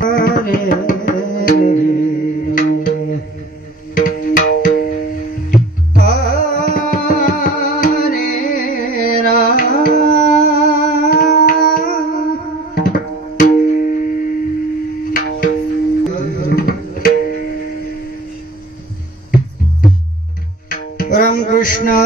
Ram Krishna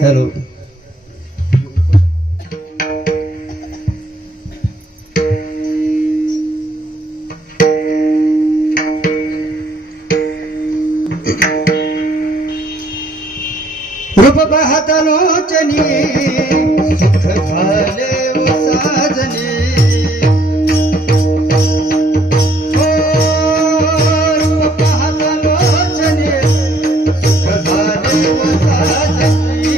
Hello. रूप पाहता लोचनी सुख झाले साजनी रूप पाहता लोचनी सुख झाले साजनी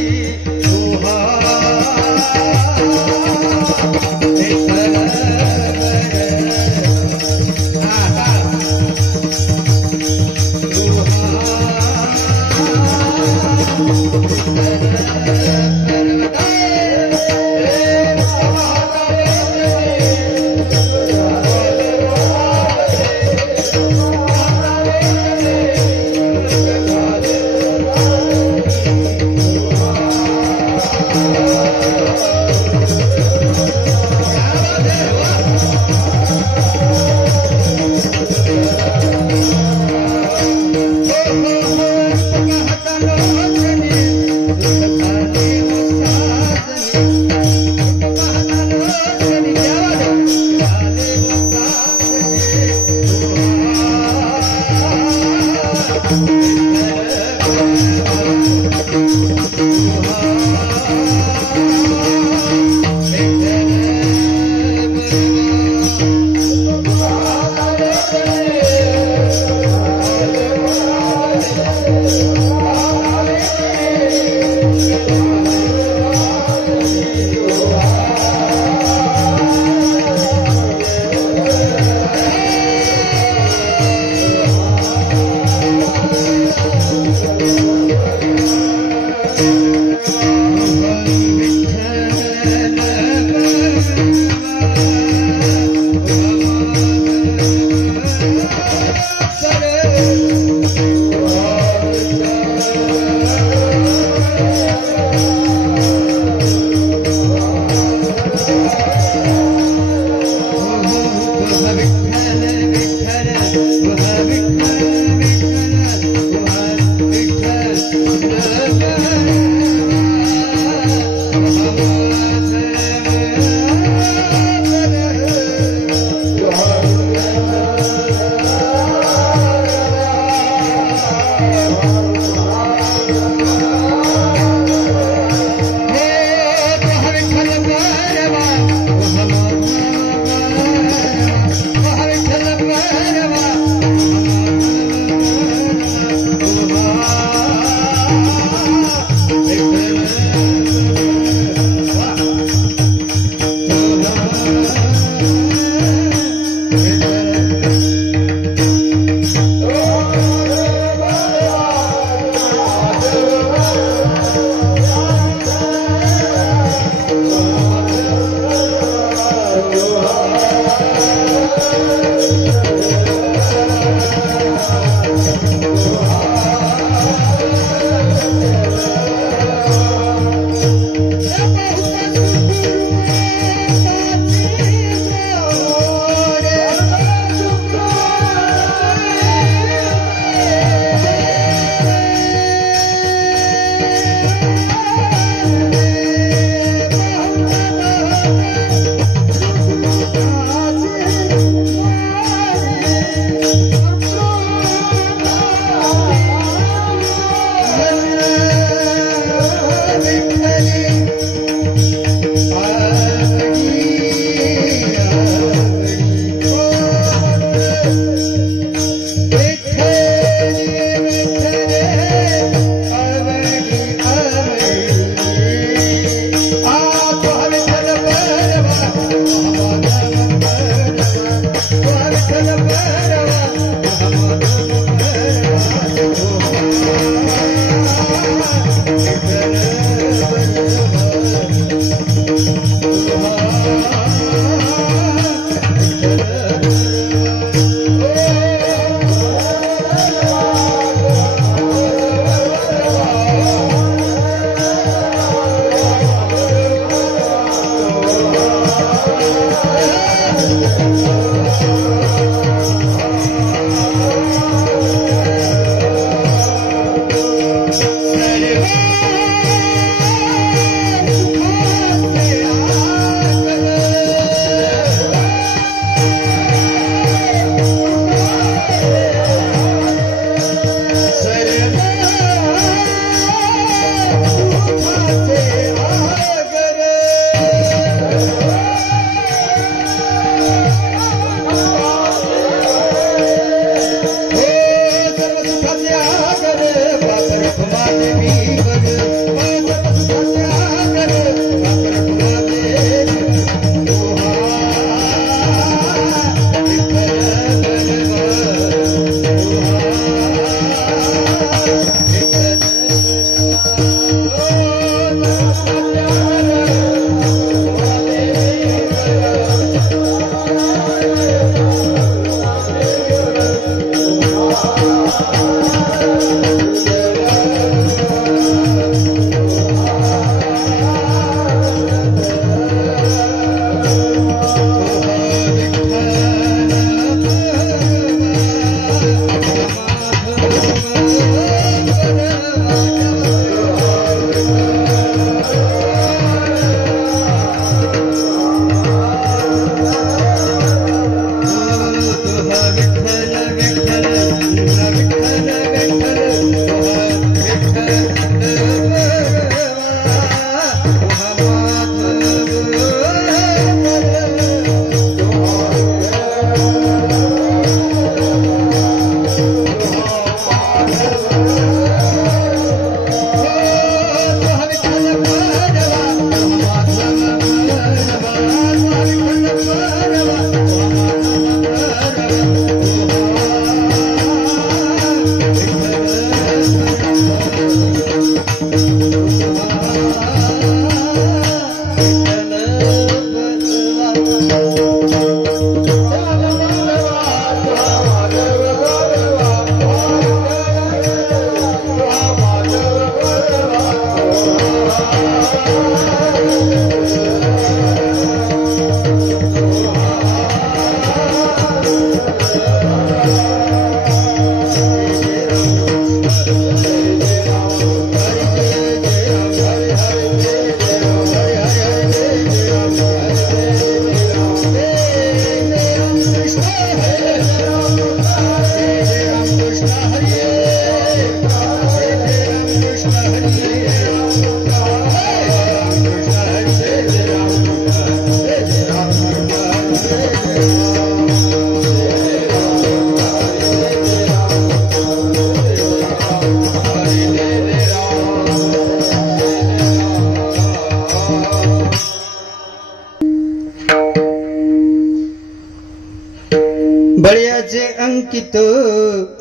बळ्याचे अंकित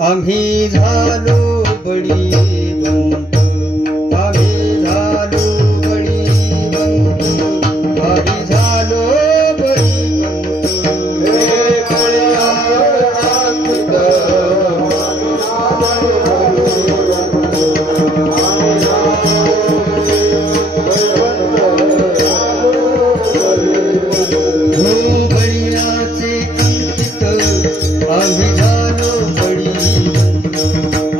आम्ही झालो बळीवंत, आम्ही झालो बळीवंत, आम्ही झालो बळीवंत. आम्ही झालो बळीवंत,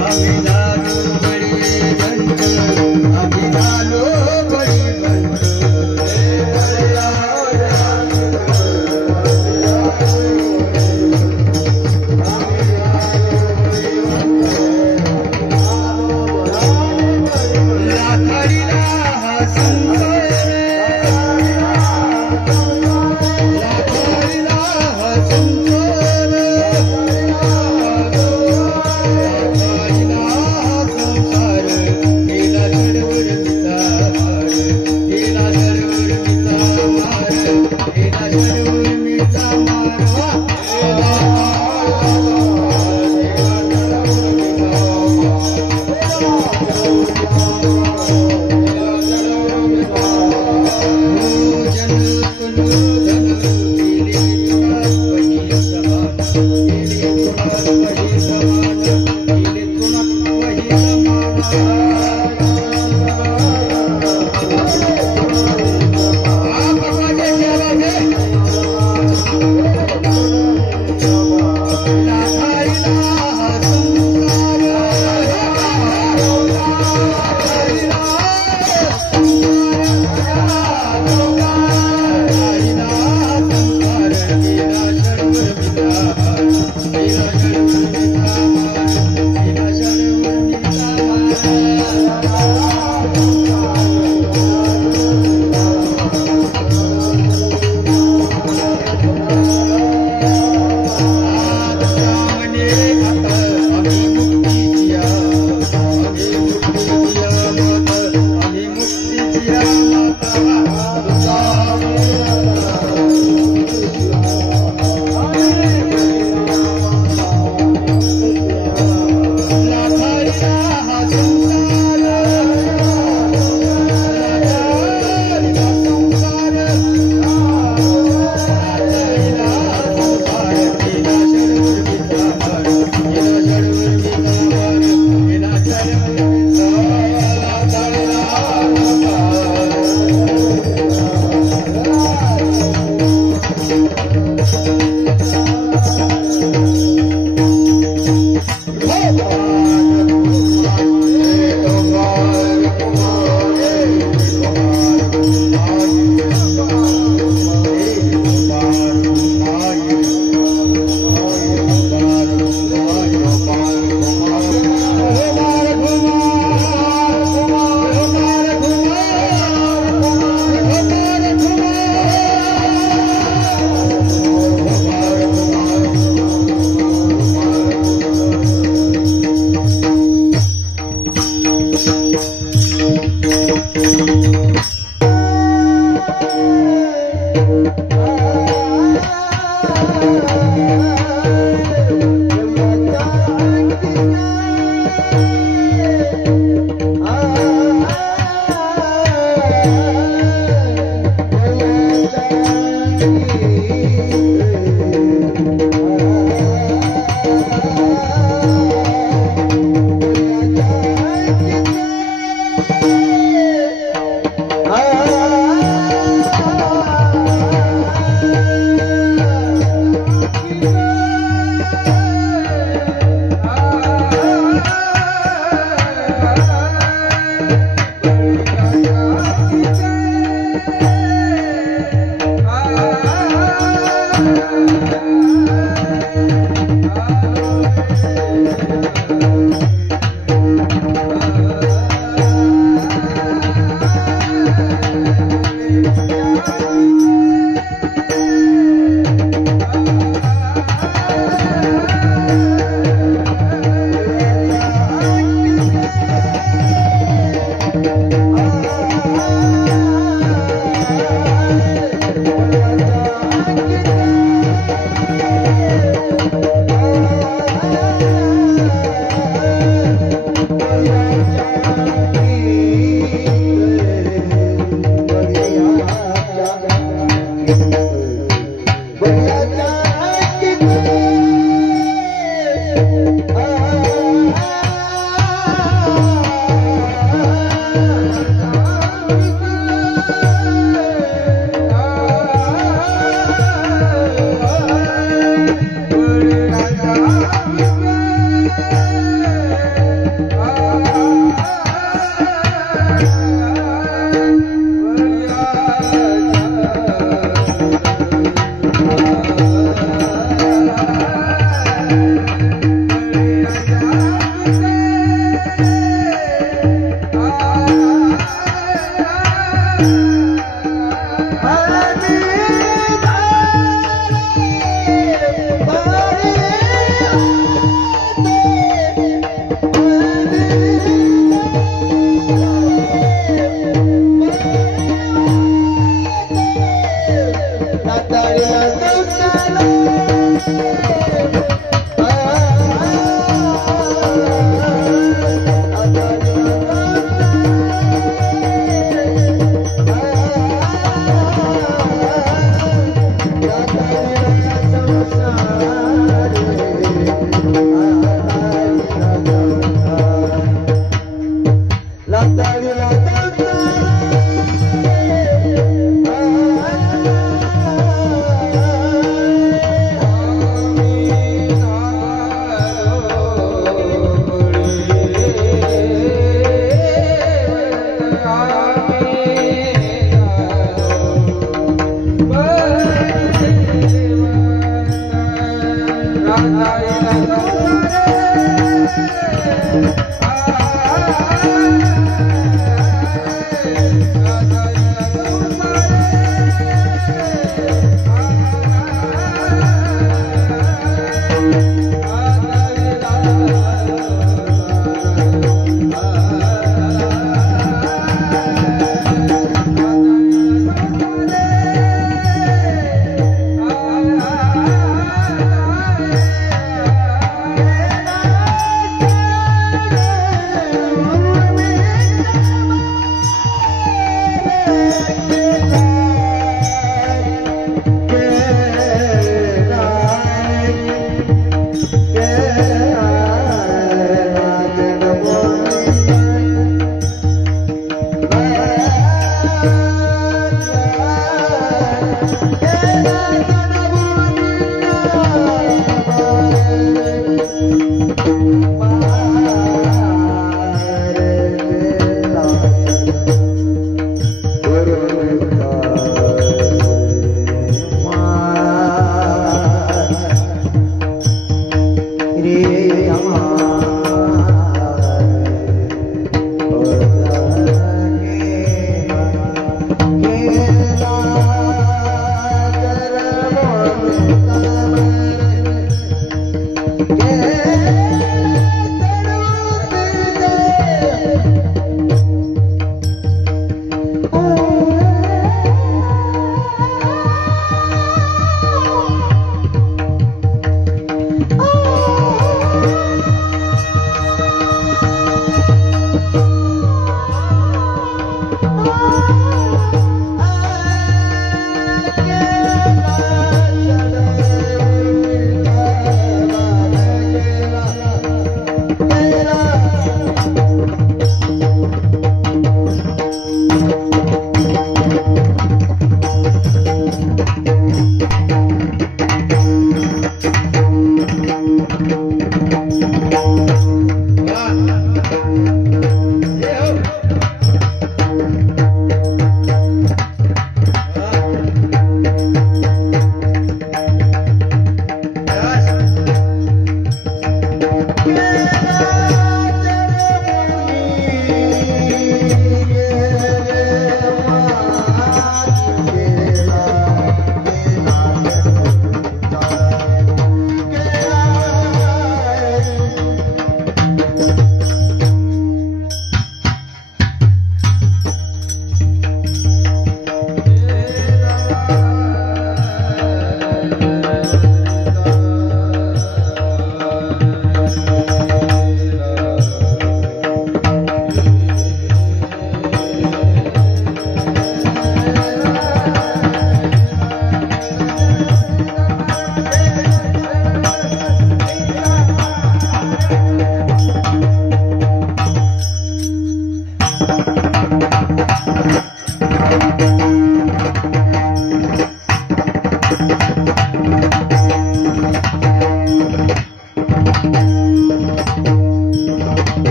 आम्ही झालो बळीवंत, आम्ही झालो बळीवंत. लाथाडीला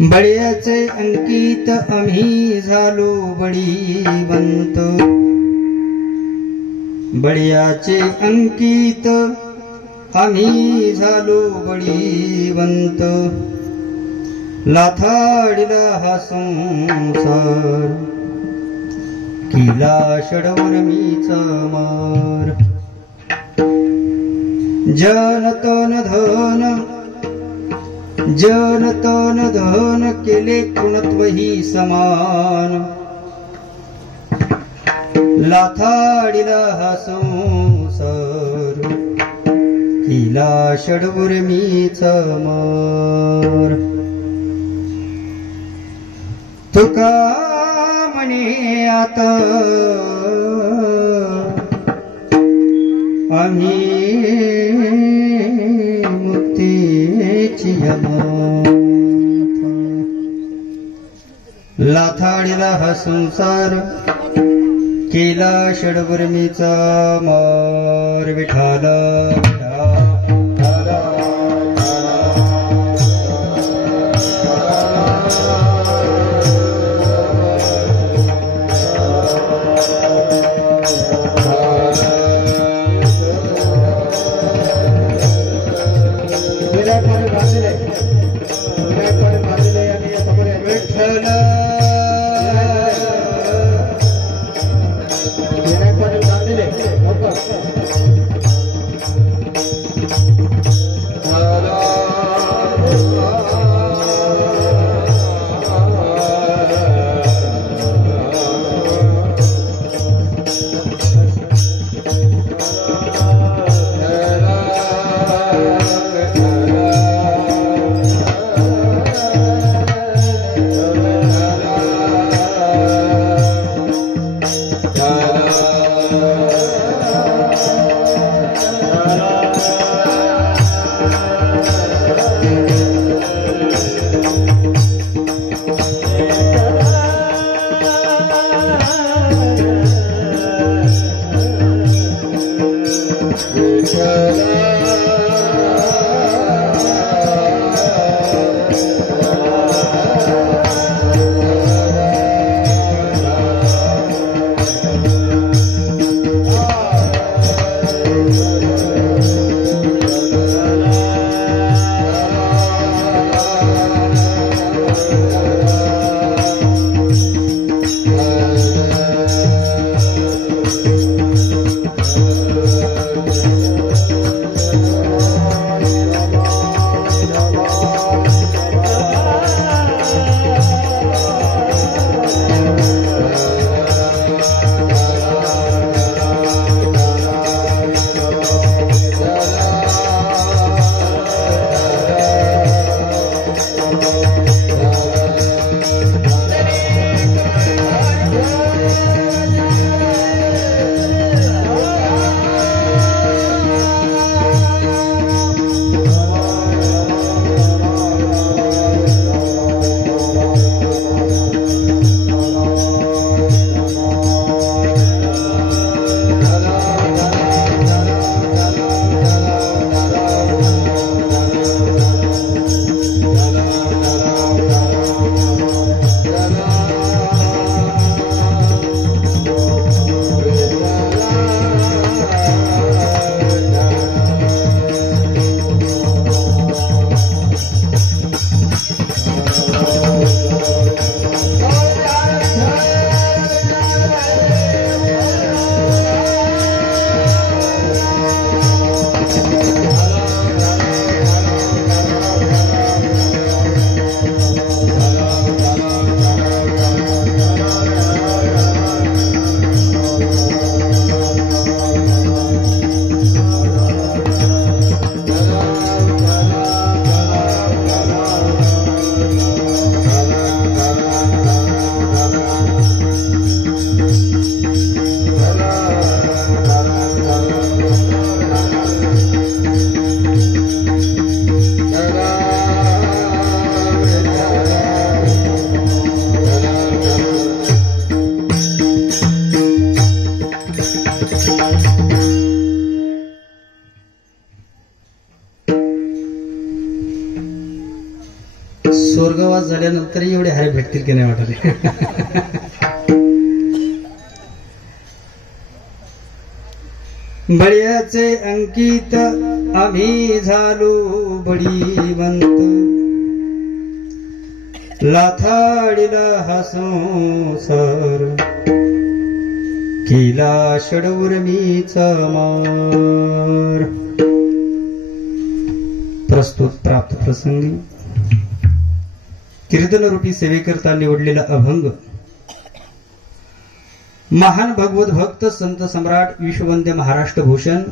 बळ्याचे अंकित आम्ही झालो बळीवंत, बळ्याचे अंकित आम्ही झालो बळीवंत, लाथाडीला हा संसार किला षडवर्मीचा मार. जन तन धन जन तन धन केले कृणत्व ही समान, लाथाडीला हा संसार किला षडवर्मीचा मार. तुका म्हणे आता आम्ही मुक्तीची लाथाडीला हा संसार केला षडवर्मीचा मार. विठाला स्वर्गवास झाल्यानंतरही एवढे हारे भेटतील की नाही वाटले. बळ्याचे अंकित आम्ही झालो बळीवंत, लाथाडीला हा संसार केला षडउर्मीचा मार. प्रस्तुत प्राप्त प्रसंगी कीर्तनरूपी सेवेकरता निवडलेला अभंग महान भगवत भक्त संत सम्राट विश्ववंद्य महाराष्ट्र भूषण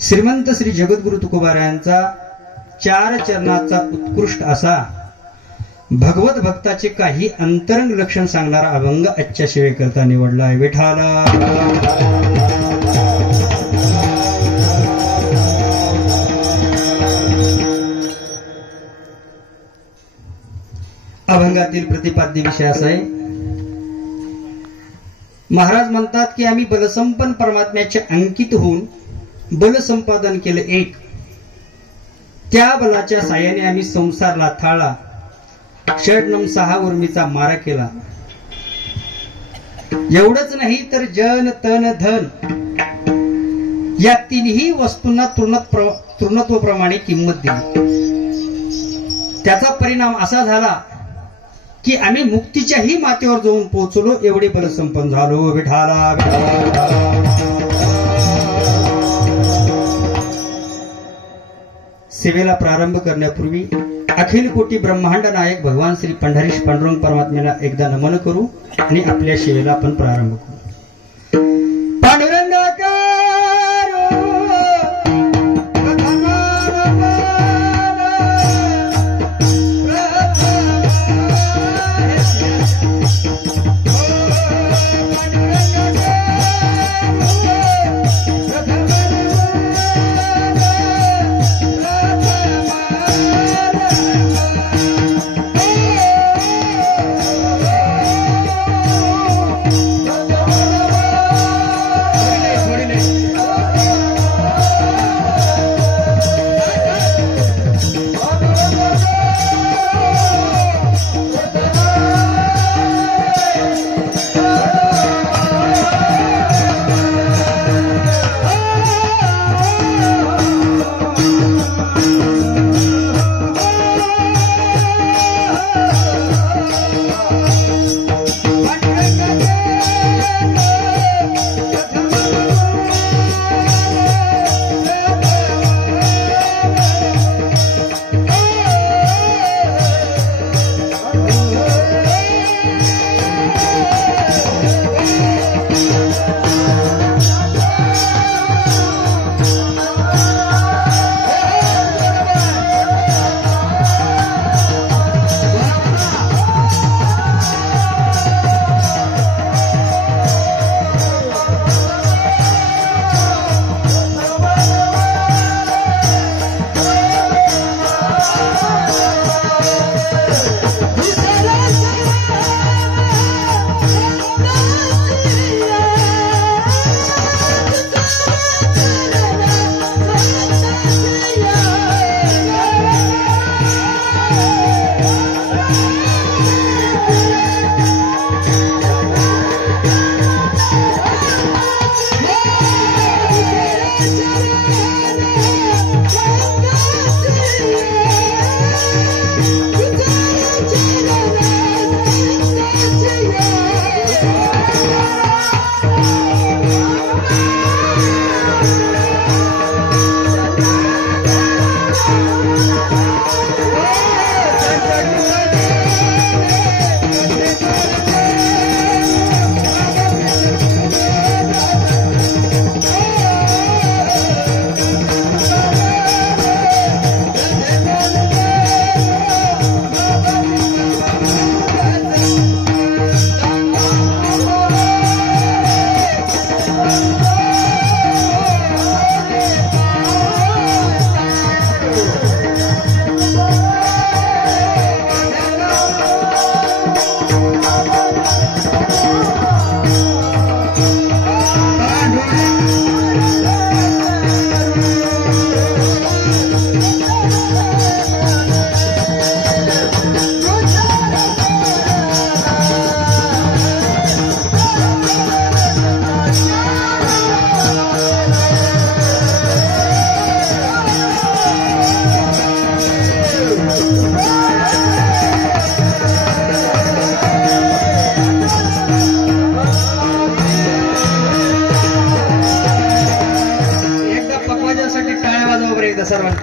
श्रीमंत श्री जगद्गुरु तुकोबारायांचा 4 चरणाचा उत्कृष्ट असा भगवत भक्ताचे काही अंतरंग लक्षण सांगणारा अभंग आजच्या सेवेकरता निवडला आहे. विठाला अभंगातील प्रतिपाद्य विषय असा आहे. महाराज म्हणतात की आम्ही बलसंपन्न परमात्म्याचे अंकित होऊन बल संपादन केलं एक, त्या बलाच्या साह्याने आम्ही संसार लाथाळला, षडनम 6 उर्मीचा मारा केला. एवढंच नाही तर जन तन धन या तिन्ही वस्तूंना तृणत्वप्रमाणे किंमत दिली. त्याचा परिणाम असा झाला की आम्ही मुक्तीच्याही मातेवर जाऊन पोहोचलो, एवढे बलसंपन्न झालो. विठाला सेवेला प्रारंभ करण्यापूर्वी अखिल कोटी ब्रह्मांड नायक भगवान श्री पंढरीश पांडुरंग परमात्म्याला एकदा नमन करू आणि आपल्या सेवेला आपण प्रारंभ करू. पांडुरंग Oh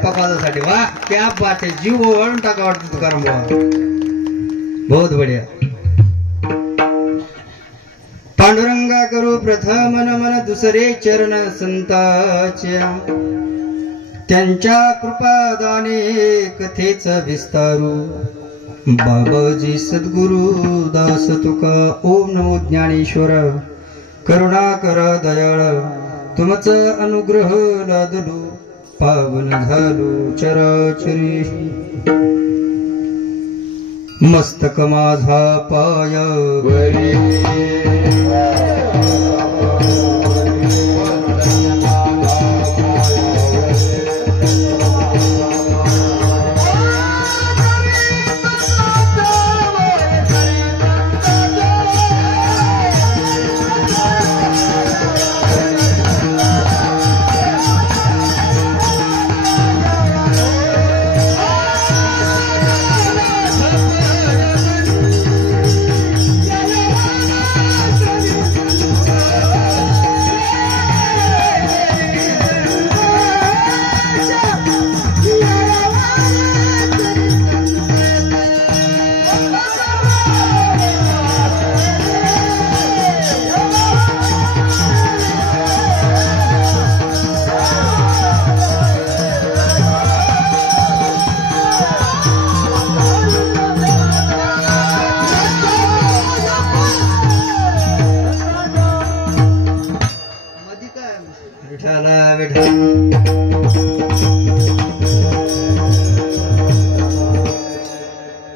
गप्पा पाजासाठी वा क्या बात आहे जीव ओवाळून टाका वाटतं तुकाराम बाबा बहुत बढिया पांडुरंगा करू प्रथम नमन दुसरे चरण संताच्या त्यांच्या कृपादाने कथेच विस्तारू बाबाजी सद्गुरु दास तुका ओम नमो ज्ञानेश्वर करुणाकर दयाळ तुमच अनुग्रह लादलो पावन झालो चराचरी मस्तक माझा पायावरी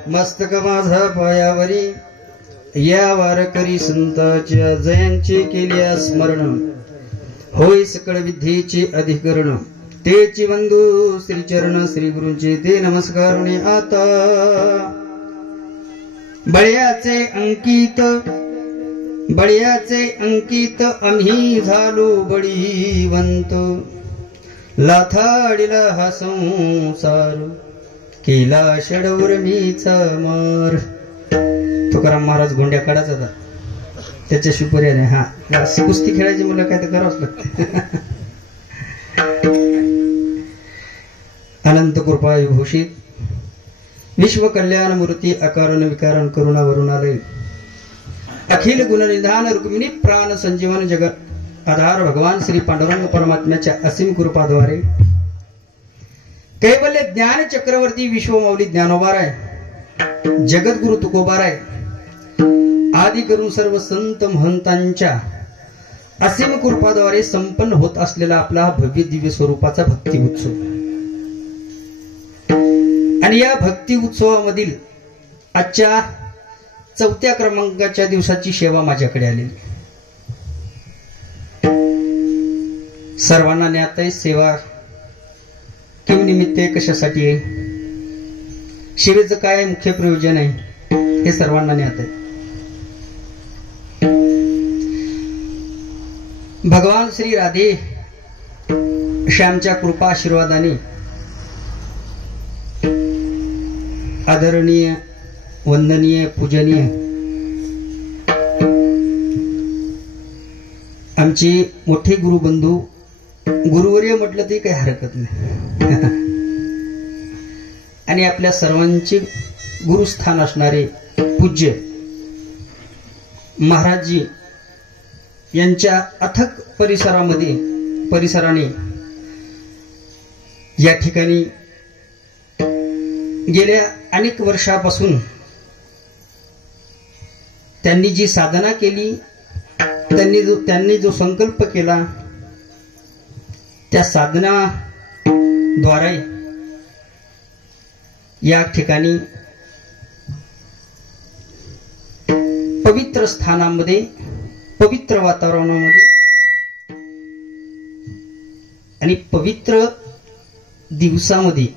मस्तक माझा पायावरी या वारकरी संतांच्या जयांचे केल्या स्मरण होय सकळ विद्येचे अधिकरण तेची बंधू श्रीचरण श्री गुरूंचे ते नमस्कारणे आता बळ्याचे अंकित आम्ही झालो बळीवंत लाथाडीला हा संसार केला षडवर मीचा मार तुकाराम महाराज गोंड्या काढाच होता त्याच्याशी पर्याय नाही हा कुस्ती खेळायची मुलं काय तर करावंच लागते अनंत कृपा विभूषित विश्व कल्याण मूर्ती अकारण विकारण करुणा वरुणालय अखिल गुणनिधान रुक्मिणी प्राण संजीवन जगत आधार भगवान श्री पांडुरंग परमात्म्याच्या असीम कृपाद्वारे कैवल्य ज्ञान चक्रवर्ती विश्वमौली ज्ञानोबाराय जगद्गुरु तुकोबाराय आदि करून सर्व संत महंतांच्या असीम कृपाद्वारे संपन्न होत असलेला आपला भव्य दिव्य स्वरूपाचा भक्ती उत्सव आणि या भक्ती उत्सवामधील आजच्या 4थ्या क्रमांकाच्या दिवसाची सेवा माझ्याकडे आलेली सर्वांना ज्ञात आहे सेवा किंवा निमित्त कशासाठी आहे सेवेचं काय मुख्य प्रयोजन आहे हे सर्वांना ज्ञात आहे भगवान श्री राधे श्यामच्या कृपा आशीर्वादाने आदरणीय वंदनीय पूजनीय आमची मोठे गुरुबंधू गुरुवर्य म्हटलं तरी काही हरकत नाही आणि आपल्या सर्वांचे गुरुस्थान असणारे पूज्य महाराजजी यांच्या अथक परिसराने या ठिकाणी गेल्या अनेक वर्षापासून त्यांनी जी साधना केली त्यांनी जो संकल्प केला त्या साधनाद्वारे या ठिकाणी पवित्र स्थानामध्ये पवित्र वातावरणामध्ये आणि पवित्र दिवसामध्ये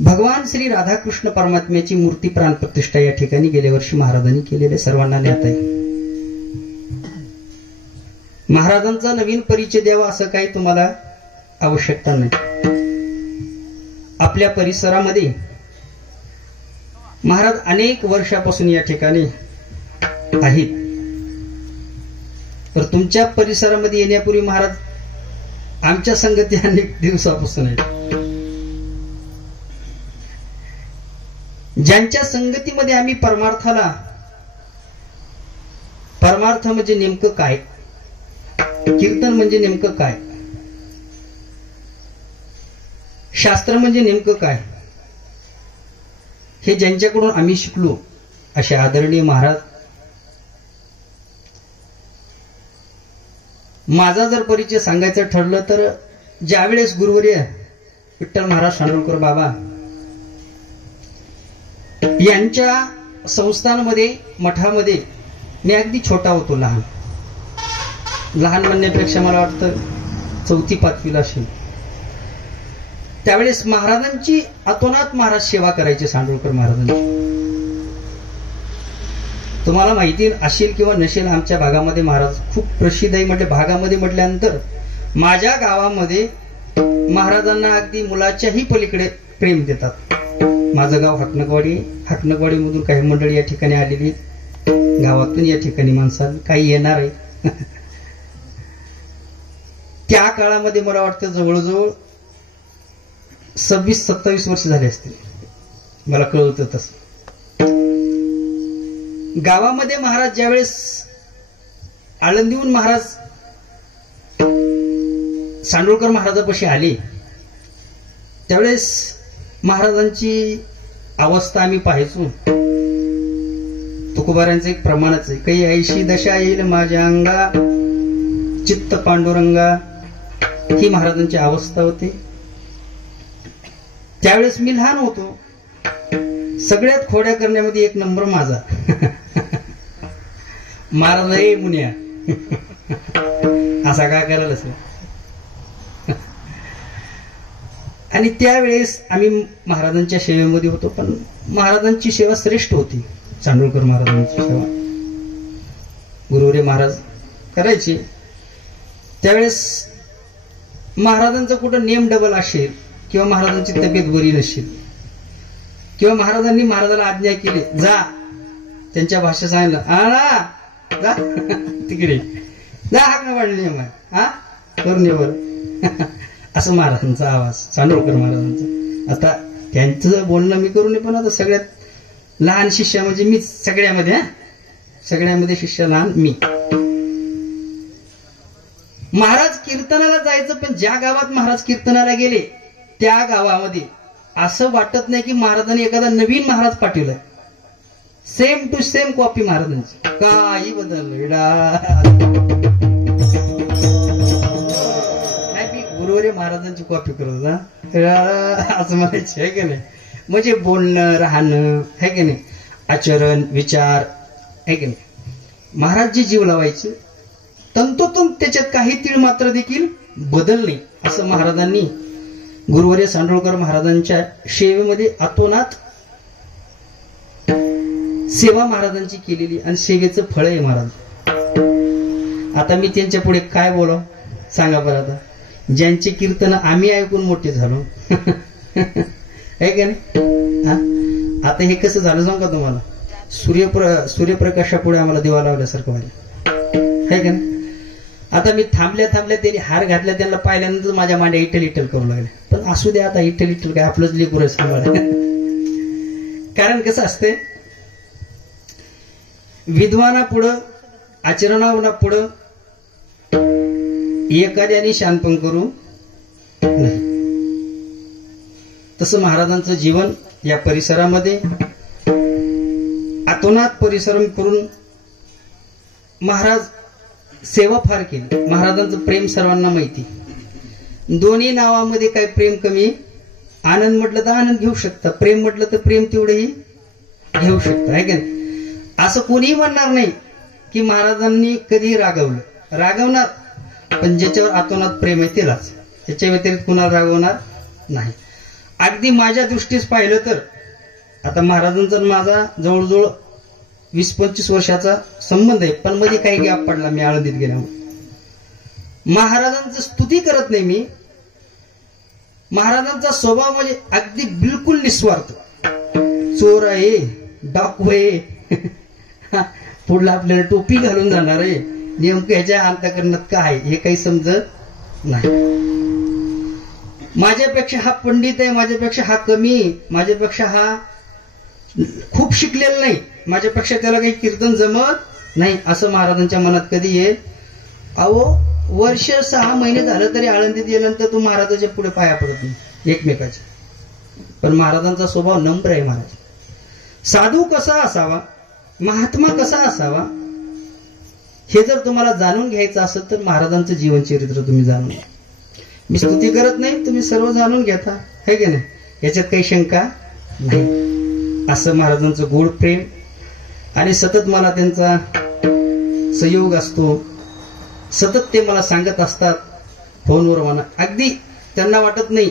भगवान श्री राधाकृष्ण परमात्म्याची मूर्ती प्राण प्रतिष्ठा या ठिकाणी गेल्या वर्षी महाराजांनी केलेले सर्वांना ज्ञात आहे महाराजांचा नवीन परिचय द्यावा असं काही तुम्हाला आवश्यकता नाही आपल्या परिसरामध्ये महाराज अनेक वर्षापासून या ठिकाणी आहेत तर तुमच्या परिसरामध्ये येण्यापूर्वी महाराज आमच्या संगती अनेक दिवसापासून आहे. ज्यांच्या संगतीमध्ये आम्ही परमार्थ म्हणजे नेमकं काय, कीर्तन म्हणजे नेमकं काय, शास्त्र म्हणजे नेमकं काय, हे ज्यांच्याकडून आम्ही शिकलो असे आदरणीय महाराज. माझा जर परिचय सांगायचं ठरलं तर ज्यावेळेस गुरुवर्य विठ्ठल महाराज शांडोळकर बाबा यांच्या संस्थानामध्ये मठामध्ये मी अगदी छोटा होतो, लहान म्हणण्यापेक्षा मला वाटतं 4वी-5वीला असेल. त्यावेळेस महाराजांची अतोनात महाराज सेवा करायचे, सांडोळकर महाराजांची. तुम्हाला माहिती असेल किंवा नसेल, आमच्या भागामध्ये महाराज खूप प्रसिद्ध आहे. म्हणजे भागामध्ये म्हटल्यानंतर माझ्या गावामध्ये महाराजांना अगदी मुलाच्याही पलीकडे प्रेम देतात. माझं गाव हाकणकवाडी मधून काही मंडळी या ठिकाणी आलेली, गावातून या ठिकाणी माणसाला काही येणार आहे. त्या काळामध्ये मला वाटतं जवळजवळ 26-27 वर्ष झाले असतील, मला कळतं तसं. गावामध्ये महाराज ज्यावेळेस आळंदीहून महाराज सांडोळकर महाराजापाशी आले, त्यावेळेस महाराजांची अवस्था आम्ही पाहायचो. तुकोबारांचं एक प्रमाणच आहे, काही ऐशी दशा येईल माझ्या अंगा चित्त पांडुरंगा, ही महाराजांची अवस्था होती. त्यावेळेस मी लहान होतो. सगळ्यात खोड्या करण्यामध्ये एक नंबर माझा. महाराज हे मुनिया असा काय करायला असेल. आणि त्यावेळेस आम्ही महाराजांच्या सेवेमध्ये होतो. पण महाराजांची सेवा श्रेष्ठ होती. चांडोळकर महाराजांची सेवा गुरुवर्य महाराज करायचे. त्यावेळेस महाराजांचा कुठं नेम डबल असेल किंवा महाराजांची तब्येत बरी नसेल किंवा महाराजांनी महाराजाला आज्ञा केली जा, त्यांच्या भाषेत सांगितलं आला जा तिकडे जा, हाक ना वाढली हा करून ये बरं. असं महाराजांचा आवाज, चांडोळकर महाराजांचा. आता त्यांचं बोलणं मी करून पण आता सगळ्यात लहान शिष्य म्हणजे मीच सगळ्यामध्ये शिष्य लहान मी. महाराज कीर्तनाला जायचं, पण ज्या गावात महाराज कीर्तनाला गेले त्या गावामध्ये असं वाटत नाही की महाराजांनी एखादा नवीन महाराज पाठवलाय. सेम टू सेम कॉपी महाराजांची, काही बदल गुरुवर्य महाराजांची कॉपी करत असं म्हणायचं आहे की नाही. म्हणजे बोलणं राहणं आहे की नाही, आचरण विचार आहे की नाही. महाराज जी जीव लावायचे तंतोतंत त्याच्यात काही तीळ मात्र देखील बदल नाही. असं महाराजांनी गुरुवर्य सांडोळकर महाराजांच्या सेवेमध्ये अतोनात सेवा महाराजांची केलेली आणि सेवेचं फळ आहे महाराज. आता मी त्यांच्या पुढे काय बोलाव सांगा बरं. आता ज्यांचे कीर्तन आम्ही ऐकून मोठे झालो आहे का नाही. आता हे कसं झालं सांग का तुम्हाला, सूर्यप्रकाशापुढे आम्हाला दिवा लावल्यासारखं व्हायला आहे का नाही. आता मी थांबल्या त्यांनी हार घातल्या, त्यांना पाहिल्यानंतर माझ्या मांड्या इटल करू लागल्या. पण असू द्या आता, इटल काय आपलंच लेकरू सांभाळ. कारण कसं असते, विद्वाना पुढं आचरणावना पुढं एखाद्याने शानपण करू नाही. तसं महाराजांचं जीवन या परिसरामध्ये अतोनात परिश्रम करून महाराज सेवा फार केली. महाराजांचं प्रेम सर्वांना माहिती. दोन्ही नावामध्ये काय प्रेम कमी, आनंद म्हटलं तर आनंद घेऊ शकता, प्रेम म्हटलं तर प्रेम तेवढेही घेऊ शकता आहे का नाही. असं कोणीही म्हणणार नाही की महाराजांनी कधी रागवणार, पण ज्याच्यावर अतोनात प्रेम आहे त्यालाच, त्याच्या व्यतिरिक्त कुणाला रागवणार नाही. अगदी माझ्या दृष्टीस पाहिलं तर आता महाराजांचा माझा जवळजवळ 20-25 वर्षाचा संबंध आहे. पण मध्ये काही गॅप पडला, मी आळंदीत गेल्यामुळे. महाराजांचं स्तुती करत नाही मी. महाराजांचा स्वभाव म्हणजे अगदी बिलकुल निस्वार्थ. चोर आहे, डाकू आहे, पुढला आपल्याला टोपी घालून जाणार आहे, नेमकं ह्याच्या अंतःकरणात काय हे काही समजत नाही. माझ्यापेक्षा हा पंडित आहे, माझ्यापेक्षा हा कमी, माझ्यापेक्षा हा खूप शिकलेला नाही, माझ्यापेक्षा त्याला काही कीर्तन जमत नाही, असं महाराजांच्या मनात कधी येईल? अहो, वर्ष 6 महिने झालं तरी आळंदीत गेल्यानंतर तू महाराजाच्या पुढे पाया पडत नाही एकमेकाच्या. पण महाराजांचा स्वभाव नम्र आहे. महाराज साधू कसा असावा, महात्मा कसा असावा, हे जर तुम्हाला जाणून घ्यायचं असेल तर महाराजांचं जीवनचरित्र तुम्ही जाणून घ्या. मी स्तुती करत नाही, तुम्ही सर्व जाणून घेता, है की नाही, याच्यात काही शंका नाही. असं महाराजांचं गोड प्रेम आणि सतत मला त्यांचा सहयोग असतो. सतत ते मला सांगत असतात फोनवर. मला अगदी त्यांना वाटत नाही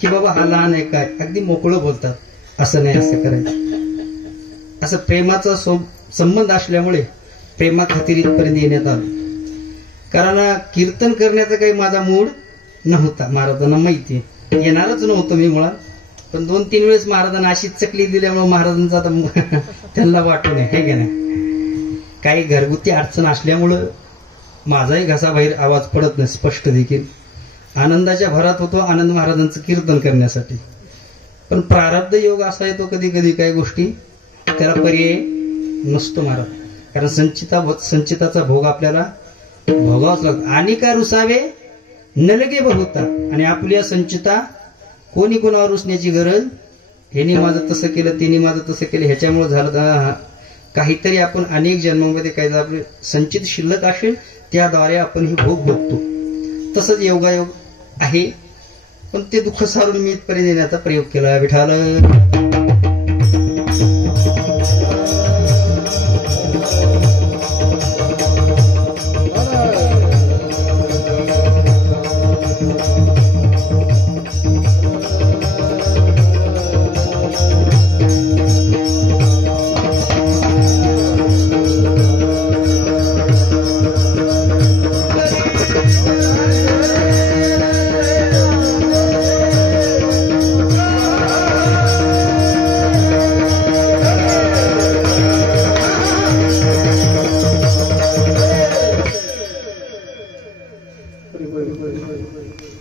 की बाबा हा लहान आहे काय, अगदी मोकळं बोलतात. असं नाही, असं करायचं. असं प्रेमाचा संबंध असल्यामुळे प्रेमा खातीर इथपर्यंत येण्यात आलं. कारण कीर्तन करण्याचा काही माझा मूड नव्हता, महाराजांना माहिती, येणारच नव्हतं मी मुळात. पण 2-3 वेळेस महाराजांना अशी चकली दिल्यामुळे महाराजांचा आता त्यांना वाटू नये, हे की नाही. काही घरगुती अडचण असल्यामुळं माझाही घसा बाहेर आवाज पडत नाही स्पष्ट देखील. आनंदाच्या भरात होतो आनंद महाराजांचं कीर्तन करण्यासाठी. पण प्रारब्ध योग असा येतो कधी कधी काही गोष्टी त्याला पर्याय नसतो महाराज. कारण संचिताचा भोग आपल्याला भोगावाच लागतो. आणि का रुसावे नलगे बहुता, आणि आपल्या संचिता कोणी कोणावर रुसण्याची गरज. ह्यानी माझं तसं केलं, तिने माझं तसं केलं, ह्याच्यामुळे झालं. काहीतरी आपण अनेक जन्मामध्ये काही आपले संचित शिल्लक असेल, त्याद्वारे आपण हे भोग भोगतो. तसंच योगायोग आहे. पण ते दुःख सारून मी इथपर्यंत येण्याचा प्रयोग केला. विठाल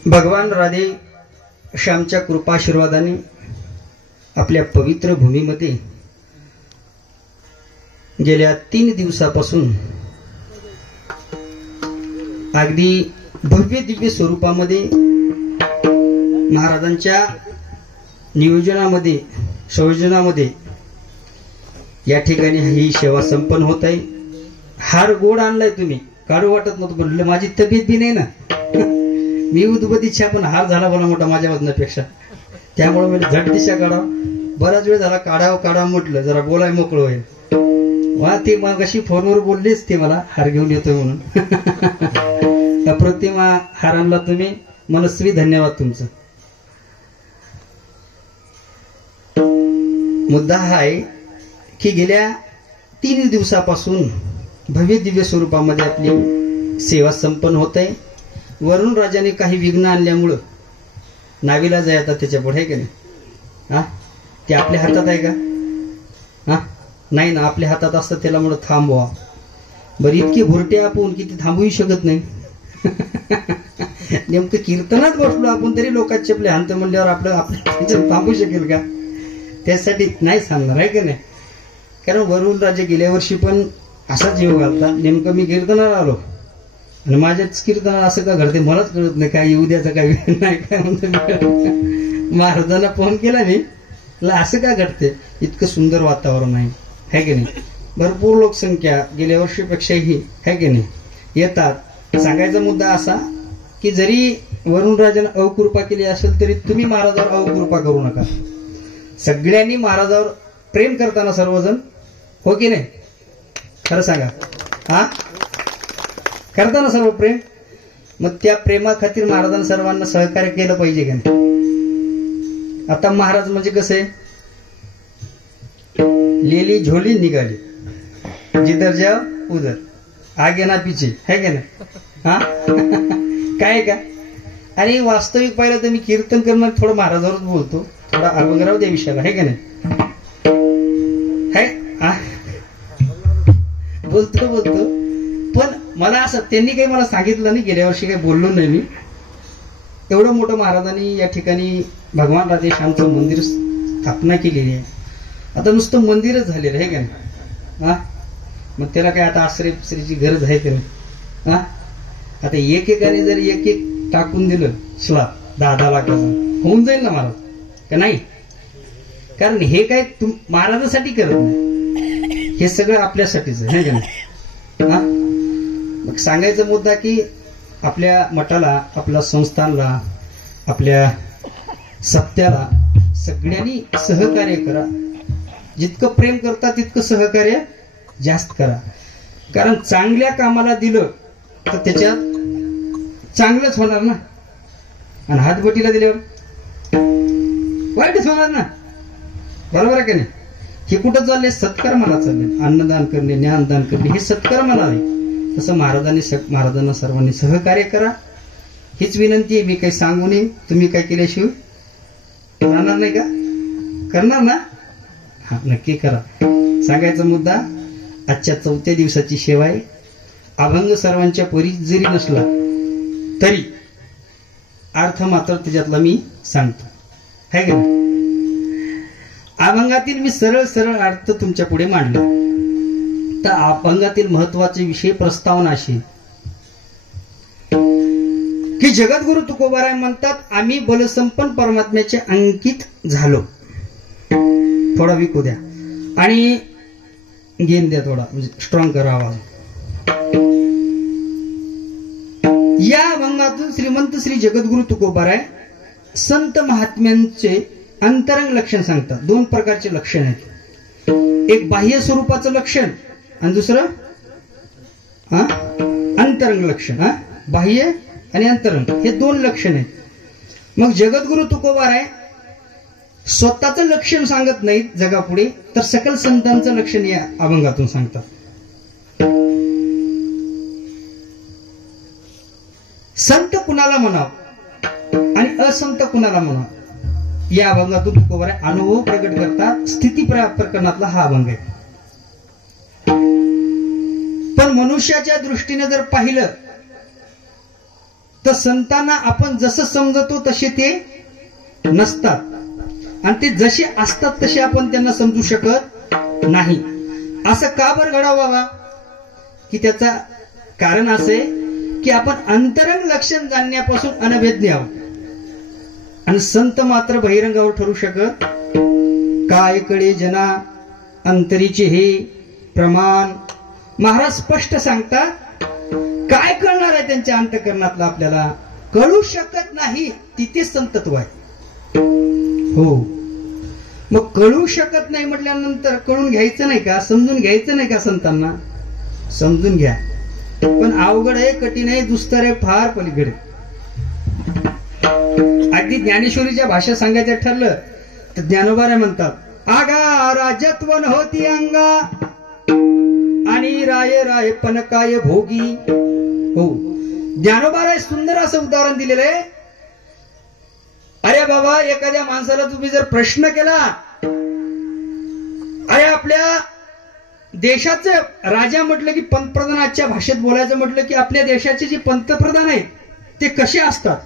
भगवान राधे श्यामच्या कृपाशीर्वादाने आपल्या पवित्र भूमीमध्ये गेल्या 3 दिवसापासून अगदी भव्य दिव्य स्वरूपामध्ये महाराजांच्या नियोजनामध्ये संयोजनामध्ये या ठिकाणी ही सेवा संपन्न होत आहे. हार गोड आणलाय तुम्ही, काढू वाटत नव्हतं, पण माझी तब्येत बी नाही ना. मी उद्बत्तीच्या पण हार झाला बोला मोठा माझ्या वजनापेक्षा. त्यामुळे मी झट दिशा काढा. बराच वेळ झाला काढावं म्हटलं, जरा बोलाय मोकळं होईल. वा ती मग अशी फोनवर बोललीच ते मला हार घेऊन येतोय म्हणून. अप्रतिम हार आणला तुम्ही, मनस्वी धन्यवाद तुमचं. मुद्दा हा आहे की गेल्या 3 दिवसापासून भव्य दिव्य स्वरूपामध्ये आपली सेवा संपन्न होत आहे. वरुण राजाने काही विघ्न आणल्यामुळं नावीलाज आहे आता त्याच्या पुढे, आहे की नाही. हा, ते आपल्या हातात आहे का? हा, नाही ना. आपल्या हातात असतं त्याला म्हणून थांबवा. बरं, इतकी भुरटे आपण किती थांबवू शकत नाही. नेमकं कीर्तनात बसलो आपण तरी लोकांचे आपले हात म्हणल्यावर आपलं थांबू शकेल का? त्यासाठी नाही सांगणार, आहे की नाही. कारण वरुण राजा गेल्या वर्षी पण असाच योग घालता. नेमकं मी कीर्तनाला आलो आणि माझ्याच कीर्तनाला असं का घडते मलाच कळत नाही. काय येऊ द्याचं काय नाही काय म्हणतो. महाराजांना फोन केला मी, असं का घडते. इतकं सुंदर वातावरण आहे की नाही. भरपूर लोकसंख्या गेल्या वर्षीपेक्षाही, आहे की नाही, येतात. सांगायचा मुद्दा असा की जरी वरुण राजाने अवकृपा केली असेल तरी तुम्ही महाराजावर अवकृपा करू नका. सगळ्यांनी महाराजावर प्रेम करताना सर्वजण, हो की नाही, खरं सांगा. हा, करताना सर्व प्रेम. मग त्या प्रेमा खातीर महाराजांना सर्वांना सहकार्य केलं पाहिजे का नाही. आता महाराज म्हणजे कसं आहे, लेली झोली निघाली, जिधर जाओ उधर आगे ना पीछे, है का नाही. हा, काय का. आणि वास्तविक पाहिलं तर मी कीर्तन करणार थोडं महाराजावरच बोलतो, थोडा अवघराव त्या विषयाला, है का नाही. बोलतो पण मला असं त्यांनी काही मला सांगितलं नाही. गेल्या वर्षी काही बोललो नाही मी. एवढं मोठं महाराजांनी या ठिकाणी भगवान राधेश्यामचं मंदिर स्थापना केलेली आहे. आता नुसतं मंदिरच झालेलं आहे का नाही? मग त्याला काय आता आश्रयची गरज आहे का नाही? आता एकेकाने जर एक एक टाकून दिलं स्लॅब 10-10 लाखाचं होऊन जाईल ना महाराज, का नाही? कारण हे काय महाराजासाठी करत नाही, हे सगळं आपल्यासाठीच आहे का नाही? मग सांगायचा मुद्दा की आपल्या मठाला, आपल्या संस्थानला, आपल्या सत्याला सगळ्यांनी सहकार्य करा. जितकं प्रेम करता तितकं सहकार्य जास्त करा. कारण चांगल्या कामाला दिलं तर त्याच्यात चांगलंच होणार ना, आणि हातबटीला दिल्यावर वाईटच होणार ना, बरोबर आहे का नाही? हे कुठं चालले? सत्कर्माला चालले. अन्नदान करणे, ज्ञानदान करणे हे सत्कर्माला आहे. तसं महाराजांना सर्वांनी सहकार्य करा, हीच विनंती आहे. मी काही सांगू नये, तुम्ही काय केल्याशिवाय राहणार नाही का? करणार ना? हा, नक्की करा. सांगायचा मुद्दा, आजच्या 4थ्या दिवसाची सेवा आहे. अभंग सर्वांच्या परी जरी नसला तरी अर्थ मात्र त्याच्यातला मी सांगतो, है का? अभंगातील मी सरळ सरळ अर्थ तुमच्या पुढे मांडला. तर अभंगातील महत्वाचे विषय प्रस्तावना अशी की जगद्गुरु तुकोबाराय म्हणतात, आम्ही बलसंपन्न परमात्म्याचे अंकित झालो. थोडा विकू द्या आणि गेन द्या, थोडा म्हणजे स्ट्रॉंग करा आवाज. या अभंगातून श्रीमंत श्री जगद्गुरु तुकोबाराय संत महात्म्यांचे अंतरंग लक्षण सांगतात. 2 प्रकारचे लक्षण आहेत. एक बाह्य स्वरूपाचं लक्षण आणि दुसरं अंतरंग लक्षण. बाह्य आणि अंतरंग हे 2 लक्षण आहेत. मग जगद्गुरु तुकोबाराय स्वतःचं लक्षण सांगत नाहीत जगापुढे, तर सकल संतांचं लक्षण या अभंगातून सांगतात. संत कुणाला म्हणावं आणि असंत कुणाला म्हणावं, या अभंगातून तुकोबाराय अनुभव प्रकट करतात. स्थिती प्रकरणातला हा अभंग आहे. पण मनुष्याच्या दृष्टीने जर पाहिलं तर संतांना आपण जसं समजतो तसे ते नसतात, आणि ते जसे असतात तसे आपण त्यांना समजू शकत नाही. असं का बरं घडावा? की त्याचा कारण असे की आपण अंतरंग लक्षण जाणण्यापासून अनभेद्य आहोत, आणि संत मात्र बहिरंगावर ठरू शकत. काय कळे जना अंतरीचे हे प्रमाण. महाराज स्पष्ट सांगतात, काय कळणार आहे त्यांच्या अंतःकरणातलं आपल्याला कळू शकत नाही, तिथे संतत्व आहे. हो, मग कळू शकत नाही म्हटल्यानंतर कळून घ्यायचं नाही का? समजून घ्यायचं नाही का? संतांना समजून घ्या, पण अवघड आहे, कठीण आहे, दुस्तर आहे, फार पलीकडे. अगदी ज्ञानेश्वरीच्या भाषेत सांगायचं ठरलं तर ज्ञानोबाराय म्हणतात, आगा राजत्व नव्हती अंगा आणि राय राय पण काय भोगी. हो, ज्ञानोबाराय सुंदर असं उदाहरण दिलेलं आहे. अरे बाबा, एखाद्या माणसाला तुम्ही जर प्रश्न केला, अरे आपल्या देशाचे राजा म्हटलं की पंतप्रधानाच्या भाषेत बोलायचं म्हटलं की आपल्या देशाचे जे पंतप्रधान आहेत ते कसे असतात?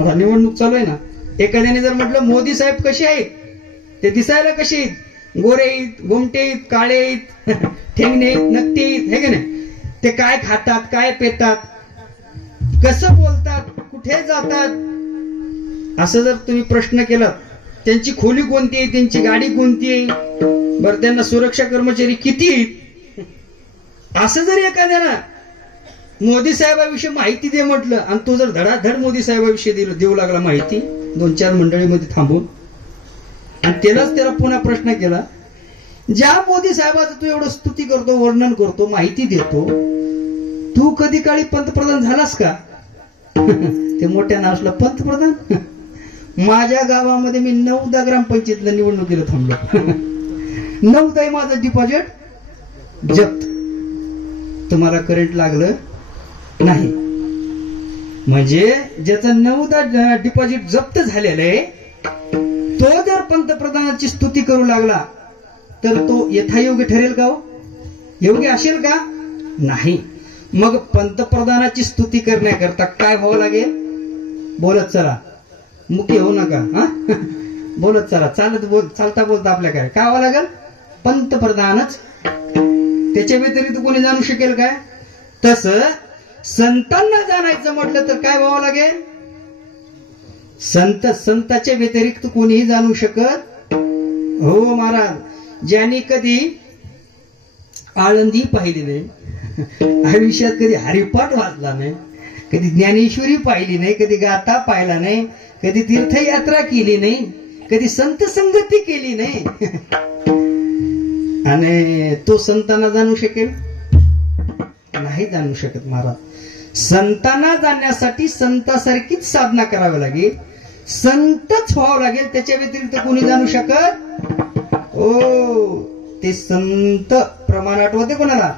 आता निवडणूक चालू आहे ना, एखाद्याने जर म्हटलं मोदी साहेब कसे आहेत, ते दिसायला कसे आहेत? गोरे आहेत, गोमटे आहेत, काळे आहेत, ठेंगणे आहेत, नकटी आहेत, हे की नाही? ते काय खातात, काय पेतात, कसं बोलतात, कुठे जातात, असं जर तुम्ही प्रश्न केला, त्यांची खोली कोणती आहे, त्यांची गाडी कोणती आहे, बरं त्यांना सुरक्षा कर्मचारी किती आहेत, असं जर एखाद्यानं मोदी साहेबाविषयी माहिती दे म्हटलं, आणि तो जर धडाधड मोदी साहेबाविषयी देऊ लागला माहिती 2-4 मंडळीमध्ये थांबून, आणि त्याला पुन्हा प्रश्न केला, ज्या मोदी साहेबाचं तू एवढं स्तुती करतो, वर्णन करतो, माहिती देतो, तू कधी काळी पंतप्रधान झालास का? ते मोठ्या नावाला पंतप्रधान. माझ्या गावामध्ये मी 9दा ग्रामपंचायतला निवडणुकीला थांबलो. 9दा माझं डिपॉझिट जप्त. तुम्हाला करंट लागलं नाही म्हणजे ज्याचं 9दा डिपॉझिट जप्त झालेलं आहे, तो जर पंतप्रधानाची स्तुती करू लागला तर तो यथायोग्य ठरेल का? हो, योग्य असेल का? नाही. मग पंतप्रधानाची स्तुती करण्याकरता काय व्हावं लागेल? बोलत चला, मुकी होऊ नका. हा बोलत चला, चालता बोलता आपल्या काय व्हावं लागेल? पंतप्रधानच. त्याच्या व्यतिरिक्त कोणी जाणू शकेल काय? तस संतांना जाणायचं म्हटलं तर काय व्हावं लागेल? संताच्या व्यतिरिक्त कोणीही जाणू शकत हो महाराज. ज्यांनी कधी आळंदी पाहिली नाही, आयुष्यात कधी हरिपाठ वाचला नाही, कधी ज्ञानेश्वरी पाहिली नाही, कधी गाथा पाहिला नाही, कधी तीर्थयात्रा केली नाही, कधी संत संगती केली नाही, आणि तो संतांना जाणू शकेल? नाही जाणू शकत महाराज. संतांना जाणण्यासाठी संतासारखीच साधना करावी लागेल, संतच व्हावं लागेल. त्याच्या व्यतिरिक्त कोणी जाणू शकत? ओ ते संत प्रमाण आठवते कोणाला?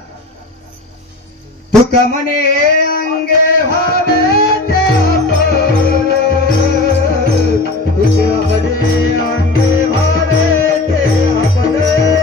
तुका म्हणे अंगे व्हावे ते आपण, तुका म्हणे अंगे व्हावे ते आपण,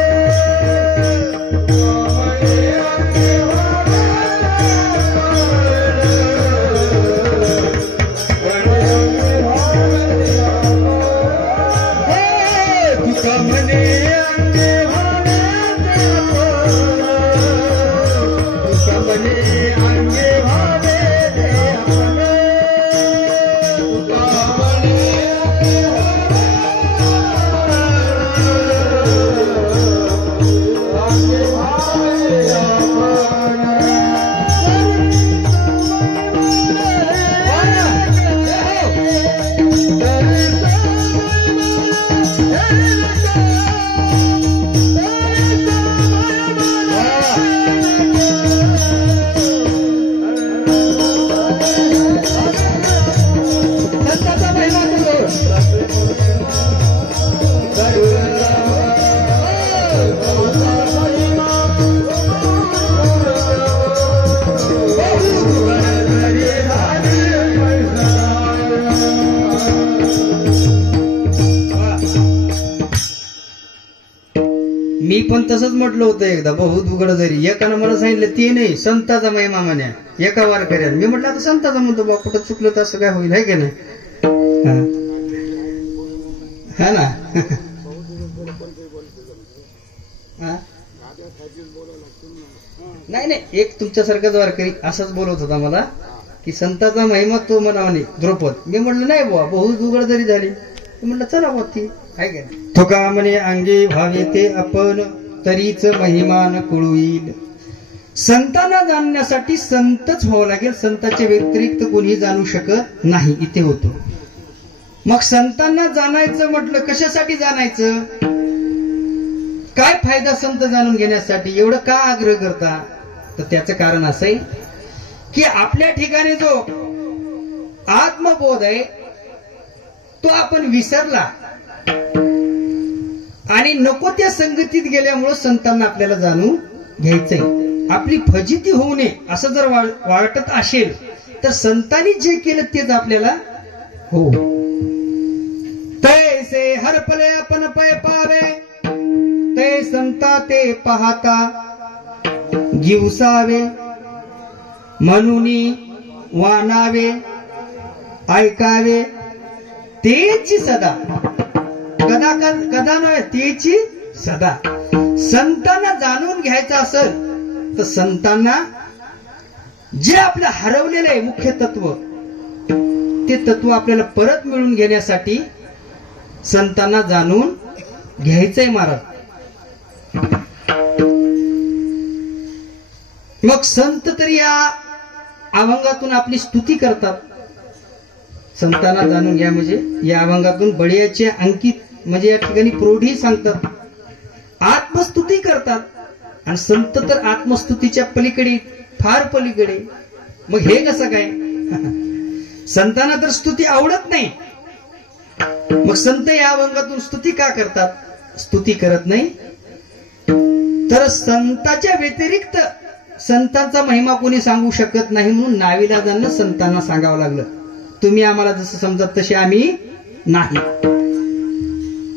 मी पण तसंच म्हटलं होतं एकदा, बहुत उघड जरी. एकानं मला सांगितलं ते नाही, संताचा महिमा म्हण्या एका वारकऱ्याने. मी म्हटलं आता संताचा म्हणतो बा, कुठं चुकलं तर असं काय होईल, आहे का नाही? हा ना. नाही नाही, एक तुमच्यासारखाच वारकरी असंच बोलत होता मला की संताचा महिमा तो म्हणावणे द्रौपद. मी म्हटलं नाही बुवा, बहुत उघड जरी झाली. म्हटलं चला बुवा ती आहे का नाही. तुका म्हणे अंगी व्हावे ते आपण, तरीच महिमान कळूईल. संतांना जाणण्यासाठी संतच व्हावं लागेल, संतांच्या व्यतिरिक्त कोणी जाणू शकत नाही. इथे होतो. मग संतांना जाणायचं म्हटलं, कशासाठी जाणायचं? काय फायदा संत जाणून घेण्यासाठी? एवढं का आग्रह करता? तर त्याचं कारण असं आहे की आपल्या ठिकाणी जो आत्मबोध आहे तो आपण विसरला आणि नको त्या संगतीत गेल्यामुळे संतांना आपल्याला जाणून घ्यायचंय. आपली फजिती होऊ नये असं जर वाटत असेल तर संतांनी जे केलं तेच आपल्याला हो. तैसे हरपले आपण पै पावे, ते संता ते पाहता गिवसावे, म्हणून वानावे ऐकावे तेची सदा. कदा कदा नव्हे, तेची सदा. संतांना जाणून घ्यायचं असेल तर संतांना जे आपलं हरवलेलं आहे मुख्य तत्व, ते तत्व आपल्याला परत मिळून घेण्यासाठी संतांना जाणून घ्यायचंय महाराज. मग संत तरी या अभंगातून आपली स्तुती करतात. संतांना जाणून घ्या म्हणजे या अभंगातून बळीयाचे अंकित म्हणजे या ठिकाणी प्रौढी सांगतात, आत्मस्तुती करतात. आणि संत तर आत्मस्तुतीच्या पलीकडे, फार पलीकडे. मग हे कसं काय? संतांना तर स्तुती आवडत नाही, मग संत या अभंगातून स्तुती का करतात? स्तुती करत नाही तर संतांच्या व्यतिरिक्त संतांचा महिमा कोणी सांगू शकत नाही, म्हणून नाविलाजानं संतांना सांगावं लागलं. तुम्ही आम्हाला जसं समजत तसे आम्ही नाही.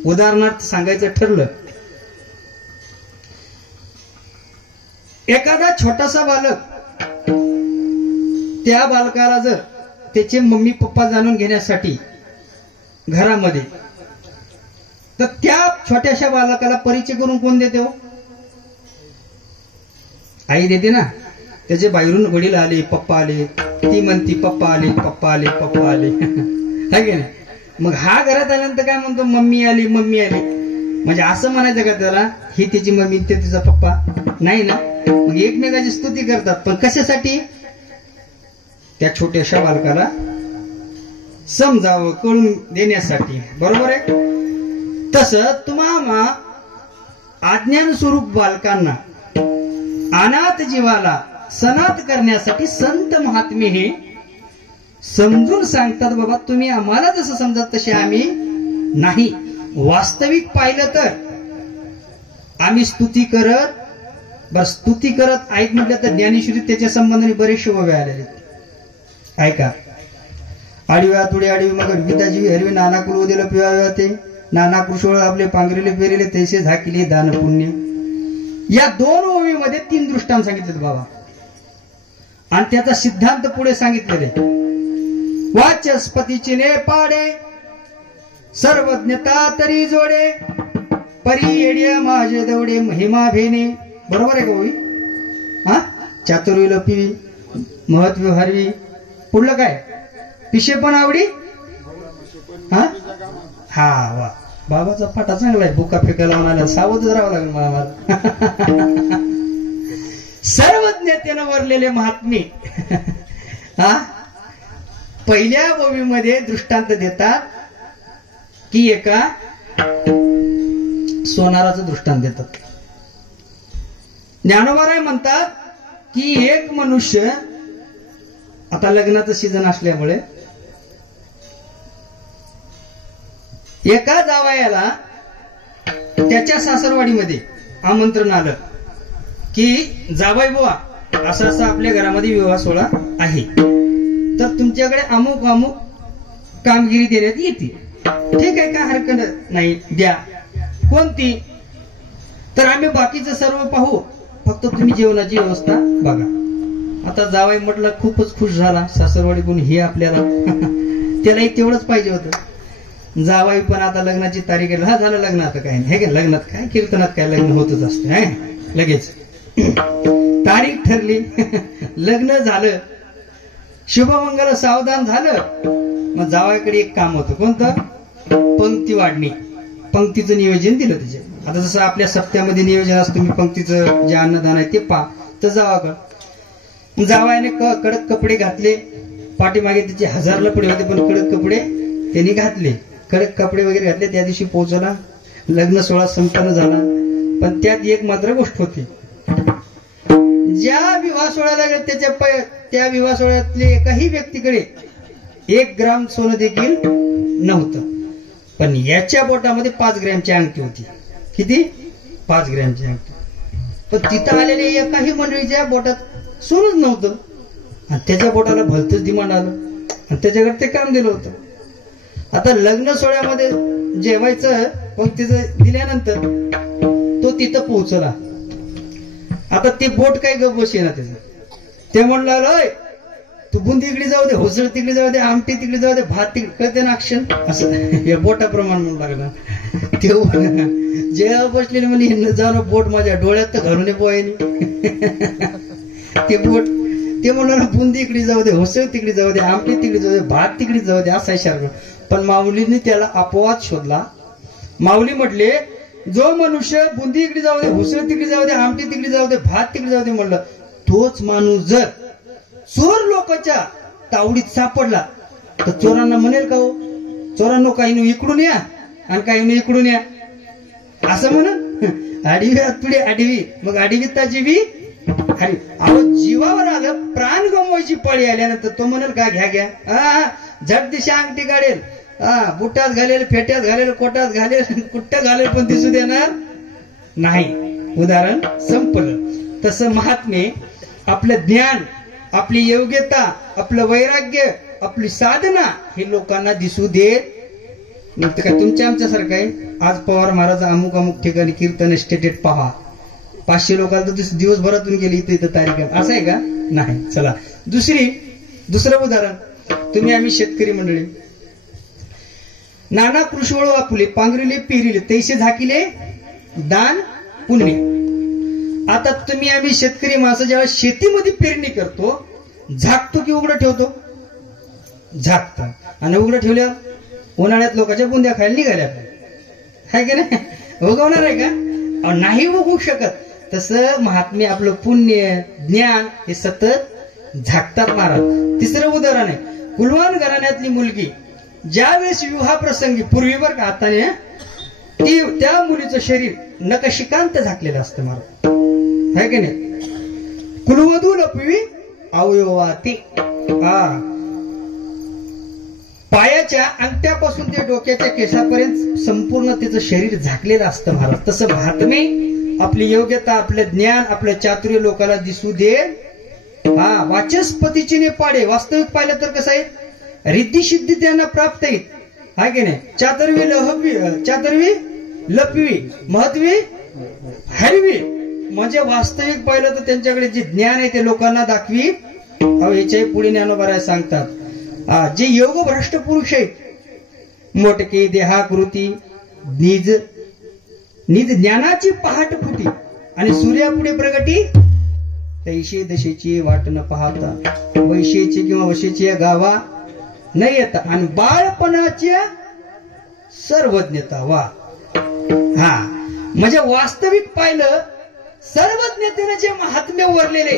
उदाहरणार्थ सांगायचं ठरलं, एखादा छोटासा बालक, त्या बालकाला जर त्याचे मम्मी पप्पा जाणून घेण्यासाठी घरामध्ये, तर त्या छोट्याशा बालकाला परिचय करून कोण देते हो? आई देते ना. त्याचे बाहेरून वडील आले, पप्पा आले, ती म्हणती पप्पा आले, पप्पा आले, पप्पा आले. है की नाही? मग हा घरात आल्यानंतर काय म्हणतो? मम्मी आली, मम्मी आली. म्हणजे असं म्हणायचं का त्याला ही त्याची मम्मी ते तिचा पप्पा? नाही ना. मग एकमेकाची स्तुती करतात, पण कशासाठी? त्या छोट्याशा बालकाला समजावं, कळून देण्यासाठी. बरोबर आहे. तसं तुम्हाला अज्ञान स्वरूप बालकांना, अनाथ जीवाला सनात करण्यासाठी संत महात्मे हे समजून सांगतात, बाबा तुम्ही आम्हाला जसं समजत तसे आम्ही नाही. वास्तविक पाहिलं तर आम्ही स्तुती करत, बस स्तुती करत ऐक म्हटलं तर ज्ञानेश्वरी त्याच्या संबंधाने बरेचसे ओवे आलेले. ऐका. आडव्या तुडे आडवी मग विद्याजीवी हरवी नाना कुल दिलं पिवावे ते नाना कुशोळ आपले पांघरेले पेरेले तैसे झाकिले दान पुण्य. या दोन ओवीमध्ये 3 दृष्टांत सांगितले बाबा, आणि त्याचा सिद्धांत पुढे सांगितलेले. वाचस्पतीची ने पाडे सर्वज्ञता तरी जोडे परी येड्या माझे दवडे महिमा भेने. बरोबर आहे का ओवी? हा. चातुर्य पिवी महत्व हरवी. पुढलं काय? पिशे पण आवडी. हा हा वा. बाबाचा फाटा चांगला आहे. बुका फेकायला म्हणाला सावधच राहावं लागेल मला. सर्वज्ञतेनं वरलेले महात्मे हा पहिल्या ओवीमध्ये दृष्टांत देतात की एका सोनाराचं दृष्टांत देतात. ज्ञानोबाराय म्हणतात की एक मनुष्य, आता लग्नाचं सीझन असल्यामुळे एका जावयाला त्याच्या सासरवाडीमध्ये आमंत्रण आलं की जावई बुवा असं असं आपल्या घरामध्ये विवाह सोहळा आहे, तर तुमच्याकडे अमुक अमुक कामगिरी देण्यात येते. ठीक आहे, काय हरकत नाही, द्या. कोणती? तर आम्ही बाकीचं सर्व पाहू, फक्त तुम्ही जेवणाची व्यवस्था बघा. आता जावई म्हटलं खूपच खुश झाला, सासरवाडी कोण हे आपल्याला त्यालाही तेवढंच पाहिजे होतं. जावाई पण आता लग्नाची तारीख आहे. हा झालं लग्न, आता काय नाही. हे लग्नात काय कीर्तनात काय लग्न होतच असतं. लगेच तारीख ठरली, लग्न झालं, शुभमंगल सावधान झालं. मग जावाईकडे एक काम होतं. कोणतं? पंक्ती वाढणी. पंक्तीचं नियोजन दिलं त्याचे. आता जसं आपल्या सप्त्यामध्ये नियोजन असतं, तुम्ही पंक्तीचं जे अन्नदान आहे ते पा, तर जावाकडं जावायने कडक कपडे घातले. पाठीमागे त्याचे 1000 लपडे होते, पण कडक कपडे त्यांनी घातले. कडक कपडे वगैरे घातले. त्या दिवशी पोहोचला, लग्न सोहळा संपन्न झाला. पण त्यात एक मात्र गोष्ट होती. ज्या विवाह सोहळ्याला त्याच्या त्या विवाह सोहळ्यातल्या एकाही व्यक्तीकडे 1 ग्राम सोनं देखील नव्हतं. पण याच्या बोटामध्ये 5 ग्रॅमची अंगठी होती. किती? 5 ग्रॅमची अंगठी. पण तिथं आलेल्या एकाही मंडळीच्या बोटात सोनच नव्हतं, आणि त्याच्या बोटाला भलतंच डिमांड आलं, आणि त्याच्याकडे ते काम दिलं होतं. आता लग्न सोहळ्यामध्ये जेवायचं पंक्तीचं दिल्यानंतर तो तिथं पोहोचला. आता ते बोट काय गप बसे ना त्याचं. ते म्हणलं, तू बुंदी इकडे जाऊ दे, होसळ तिकडे जाऊ दे, आमटी तिकडे जाऊ दे, भात तिकडे, कळते ना अक्षण असं हे बोटाप्रमाण म्हणून लागलं. तेव्हा जेव्हा बसलेले म्हणजे जाऊन बोट माझ्या डोळ्यात तर घरून पोहायनी. ते बोट ते म्हणून बुंदी इकडे जाऊ दे, होसळ तिकडे जाऊ दे, आमटी तिकडे जाऊ दे, भात तिकडे जाऊ दे, असा इशारा. पण माऊलीने त्याला अपवाद शोधला. माऊली म्हटले, जो मनुष्य बुंदी इकडे जाऊ दे, हुसळ तिकडे जाऊ दे, आमटी तिकडे जाऊ दे, भात तिकडे जाऊ दे म्हणलं, तोच माणूस जर चोर लोकांच्या तावडीत सापडला तर चोरांना म्हणेल का हो, चोरांनो काही इकडून या आणि काही इकडून या असं म्हणून? आडवी तुडे आडवी, मग आडवी ताजीवी अरे अहो, जीवावर आलं, प्राण गमवायची पळी आल्यानंतर तो म्हणेल का घ्या घ्या, झट दिशा अंगठी काढेल, बुटात घालेल, फेट्यात घालेल, कोटात घालेल, कुठं घालेल, पण दिसू देणार नाही. उदाहरण संपलं. तसं महात्मे आपलं ज्ञान, आपली योग्यता, आपलं वैराग्य, आपली साधना हे लोकांना दिसू देत नाही. तर काय तुमच्या आमच्यासारखं आहे? आज पवार महाराज अमुक अमुक ठिकाणी कीर्तन स्टेटेट पहा, 500 लोकांना तर दिवसभरातून गेली, इथं तारीख असं आहे का? नाही. चला दुसरं उदाहरण. तुम्ही आम्ही शेतकरी मंडळी. नाना कृषीवळ वाकुले पांघरिले पेरिले तैसे झाकिले दान पुण्य. आता तुम्ही आम्ही शेतकरी माणसं जेव्हा शेतीमध्ये पेरणी करतो, झाकतो की उघडं ठेवतो? झाकतो. आणि उघडं ठेवल्यावर उन्हाळ्यात लोकांच्या बुंद्या खायला निघाल्या आहे की नाही? उगवणार आहे का? नाही उगवू शकत. तसं महात्म्य आपलं पुण्य ज्ञान हे सतत झाकतात महाराज. तिसरं उदाहरण आहे, कुलवान घराण्यातली मुलगी ज्यावेळेस विवाहप्रसंगी पूर्वी बर का आता ती त्या मुलीचं शरीर नकशिकांत झाकलेलं असतं महाराज, है की नाही? कुलवधू लपवी अवयवाती. पायाच्या अंगठ्यापासून ते डोक्याच्या केसापर्यंत संपूर्ण त्याचं शरीर झाकलेलं असतं महाराज. तसं महात्मे आपली योग्यता, आपलं ज्ञान, आपलं चातुर्य लोकांना दिसू दे. वाचस्पतीची ने पाडे. वास्तविक पाहिलं तर कसं आहे, रिद्धी सिद्धी त्यांना प्राप्त आहेत, हाय की नाही? चातुर्वी लपवी महत्वी हरवी. म्हणजे वास्तविक पाहिलं तर त्यांच्याकडे जे ज्ञान आहे ते लोकांना दाखवी. याच्याही पुढे ज्ञानोबा सांगतात, जे योग भ्रष्ट पुरुष आहेत मोटके देहाकृती निज ज्ञानाची पहाट फुटी आणि सूर्यापुढे प्रगटी तैशे दशेची वाट न पाहता वैशेची किंवा वशेची गावा न येता आणि बाळपणाच्या सर्वज्ञता. वा. म्हणजे वास्तविक पाहिलं सर्वज्ञतेने जे महात्म्य वरलेले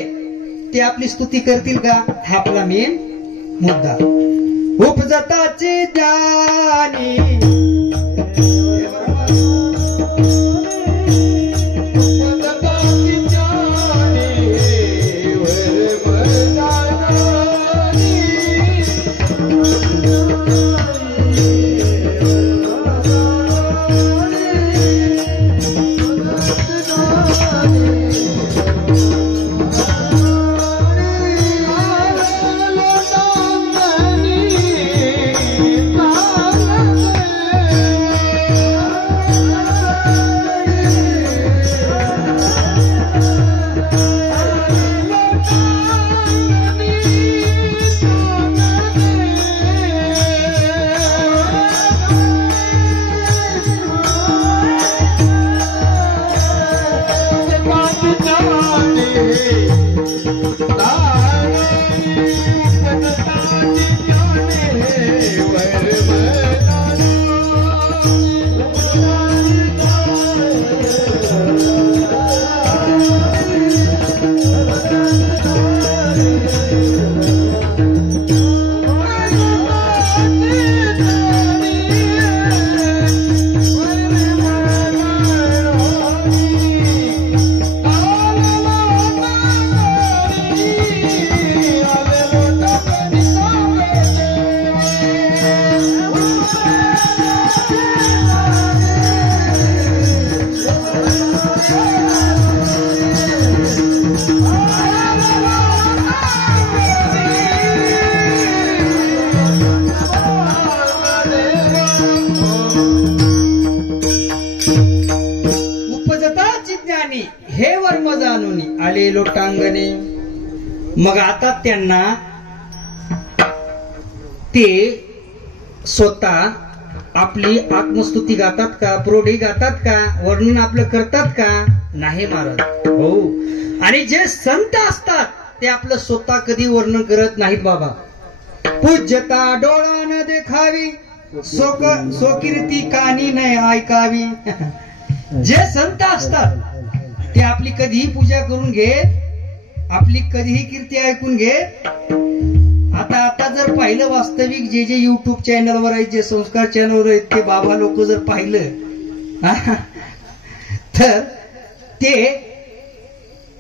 ते आपली स्तुती करतील का? हा आपला मेन मुद्दा. उपजताचे ज्ञानी हे वर्म जाणून आले लोटांगणे. मग आता त्यांना ते स्वतः आपली आत्मस्तुती गातात का? प्रोढी गातात का? वर्णन आपलं करतात का? नाही महाराज. हो. आणि जे संत असतात ते आपलं स्वतः कधी वर्णन करत नाहीत बाबा. पूज्यता डोळा न देखावी सोकीर्ती कानी नाही ऐकावी. जे संत असतात ते आपली कधीही पूजा करून घे, आपली कधीही कीर्ती ऐकून घे. आता जर पाहिलं वास्तविक जे जे युट्यूब चॅनलवर आहेत, जे संस्कार चॅनलवर आहेत, ते बाबा लोक जर पाहिलं तर ते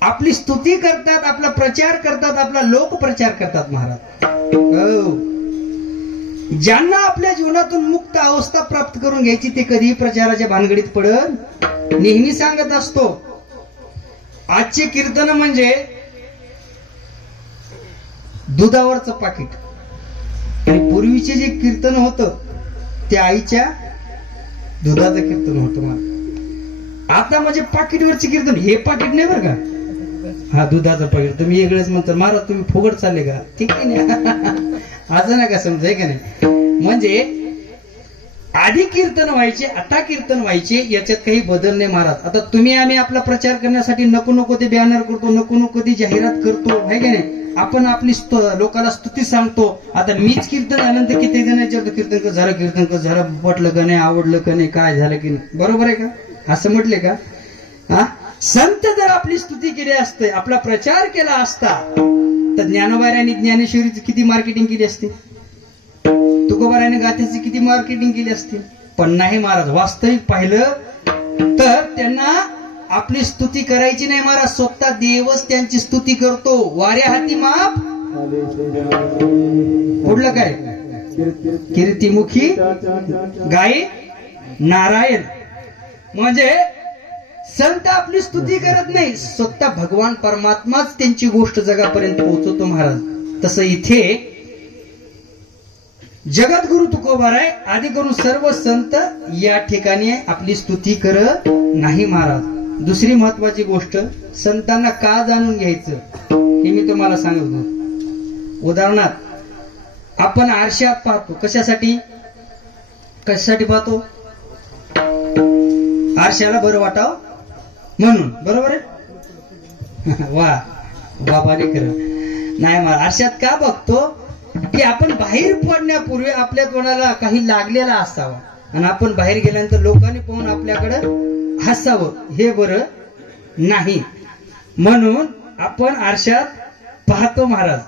आपली स्तुती करतात, आपला प्रचार करतात, आपला लोकप्रचार करतात महाराज. ज्यांना आपल्या जीवनातून मुक्त अवस्था प्राप्त करून घ्यायची ते कधीही प्रचाराच्या भानगडीत पडत. नेहमी सांगत असतो, आजचे कीर्तन म्हणजे दुधावरचं पाकिट आणि पूर्वीचे जे कीर्तन होतं ते आईच्या दुधाचं कीर्तन होतं. मला आता म्हणजे पाकिटवरचे कीर्तन, हे पाकिट नाही बरं का, हा दुधाचं पाकिट. तुम्ही वेगळंच म्हणता महाराज, तुम्ही फुगड चालले का? ठीक आहे ना. असं नका समजाय का नाही. म्हणजे आधी कीर्तन व्हायचे, आता कीर्तन व्हायचे, याच्यात काही बदल नाही महाराज. आता तुम्ही आम्ही आपला प्रचार करण्यासाठी नको नको ते बॅनर करतो, नको नको ती जाहिरात करतो, आहे की नाही. आपण आपली लोकांना स्तुती सांगतो. आता मीच कीर्तन झाल्यानंतर किती जणांच्या कीर्तन कसं झालं, कीर्तन कसं झालं, पटलं का नाही, आवडलं का नाही, काय झालं की नाही, बरोबर आहे का, असं म्हटले का. हा, संत जर आपली स्तुती केली असते, आपला प्रचार केला असता, तर ज्ञानोबाऱ्यांनी ज्ञानेश्वरीची किती मार्केटिंग केली असती, तुकोबाऱ्याने गाथ्याची किती मार्केटिंग केली असती. पण नाही महाराज. वास्तविक पाहिलं तर त्यांना आपली स्तुती करायची नाही महाराज. स्वतः देवच त्यांची स्तुती करतो. वाऱ्या हाती माप, पुढलं काय, कीर्तिमुखी गाई नारायण. म्हणजे संत आपली स्तुती करत नाही, स्वतः भगवान परमात्माच त्यांची गोष्ट जगापर्यंत पोहोचवतो महाराज. तसं इथे जगद्गुरु तुकोबाराय आदी करून सर्व संत या ठिकाणी आपली स्तुती करत नाही महाराज. दुसरी महत्वाची गोष्ट, संतांना का जाणून घ्यायचं हे मी तुम्हाला सांगतो. उदाहरणार्थ आपण आरशात पाहतो. कशासाठी पाहतो, आरशाला बरं वाटावं म्हणून, बरोबर आहे. वा बाबाने खरं नाही मला. आरशात का बघतो की आपण बाहेर पडण्यापूर्वी आपल्या तोंडाला काही लागलेला असावा आणि आपण बाहेर गेल्यानंतर लोकांनी पाहून आपल्याकडे हसावं, हे बरं नाही. म्हणून आपण आरशात पाहतो महाराज,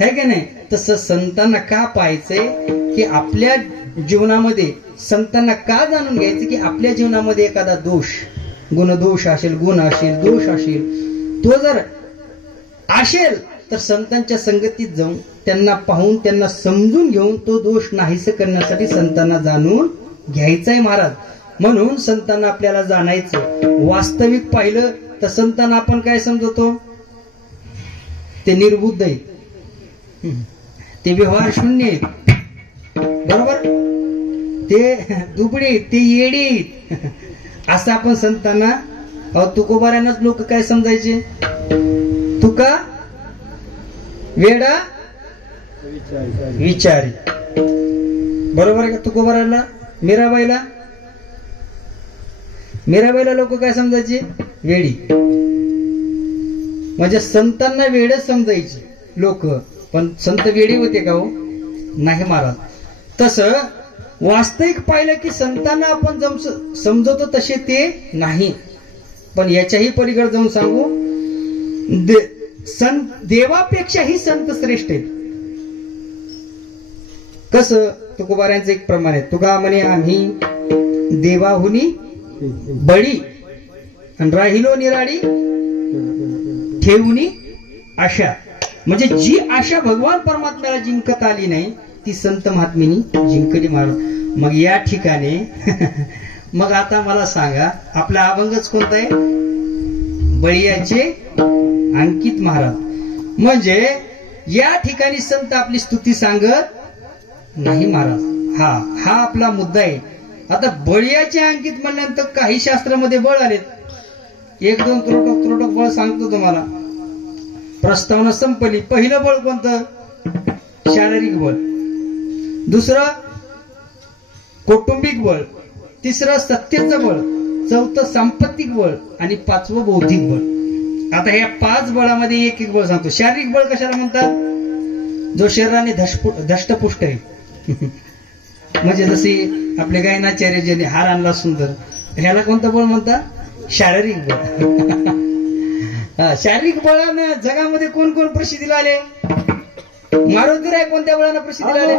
है की नाही. तसं संतांना का पाहायचंय की आपल्या जीवनामध्ये, संतांना का जाणून घ्यायचं की आपल्या जीवनामध्ये एखादा दोष, गुणदोष असेल, गुण असेल, दोष असेल, तो जर असेल तर संतांच्या संगतीत जाऊन त्यांना पाहून त्यांना समजून घेऊन तो दोष नाहीसे करण्यासाठी संतांना जाणून घ्यायचाय महाराज. म्हणून संतांना आपल्याला जाणायचं. वास्तविक पाहिलं तर संतांना आपण काय समजतो, ते निर्बुद्ध आहेत, ते व्यवहार शून्य आहेत, बरोबर, ते दुबळे आहेत, ते येडे आहेत, असं आपण संतांना. तुकोबाऱ्यांनाच लोक काय समजायचे, तुका वेडा विचारी, बरोबर आहे का. तुकोबाराला, मीराबाईला लोक काय समजायचे, वेडी. म्हणजे संतांना वेड समजायचे लोक, पण संत वेडी होते का हो, नाही महाराज. तसं वास्तविक पाहिलं की संतांना आपण समजवतो तसे ते नाही. पण याच्याही पलीकडे जाऊन सांगू, देवापेक्षाही संत श्रेष्ठ आहेत. कसं, तुकोबाऱ्यांचं एक प्रमाण आहे. तुका म्हणे आम्ही देवाहुनी बळी आणि राहिलो निराळी ठेवणी आशा. म्हणजे जी आशा भगवान परमात्म्याला जिंकत आली नाही ती संत महात्मीनी जिंकली महाराज. मग या ठिकाणी मग आता मला सांगा, आपला अभंगच कोणता आहे, बळीयाचे अंकित महाराज. म्हणजे या ठिकाणी संत आपली स्तुती सांगत नाही महाराज. हा आपला मुद्दा आहे. आता बळीयाचे अंकित म्हणल्यानंतर काही शास्त्रामध्ये बळ आलेत. एक दोन त्रोटक बळ सांगतो तुम्हाला. प्रस्तावना संपली. पहिलं बळ कोणतं, शारीरिक बळ. दुसरं कौटुंबिक बळ. तिसरं सत्तेचं बळ. चौथं सांपत्तिक बळ आणि पाचवं बौद्धिक बळ. आता ह्या 5 बळामध्ये एक बळ सांगतो. शारीरिक बळ कशाला म्हणतात, जो शरीराने धष्टपुष्ट आहे. म्हणजे जसे आपले गायनाचार्य ज्याने हार आणला सुंदर, ह्याला कोणतं बळ म्हणतात, शारीरिक बळ. शारीरिक बळाने जगामध्ये कोण कोण प्रसिद्धीला आले, मारुती राय कोणत्या बळाने प्रसिद्धीला आले,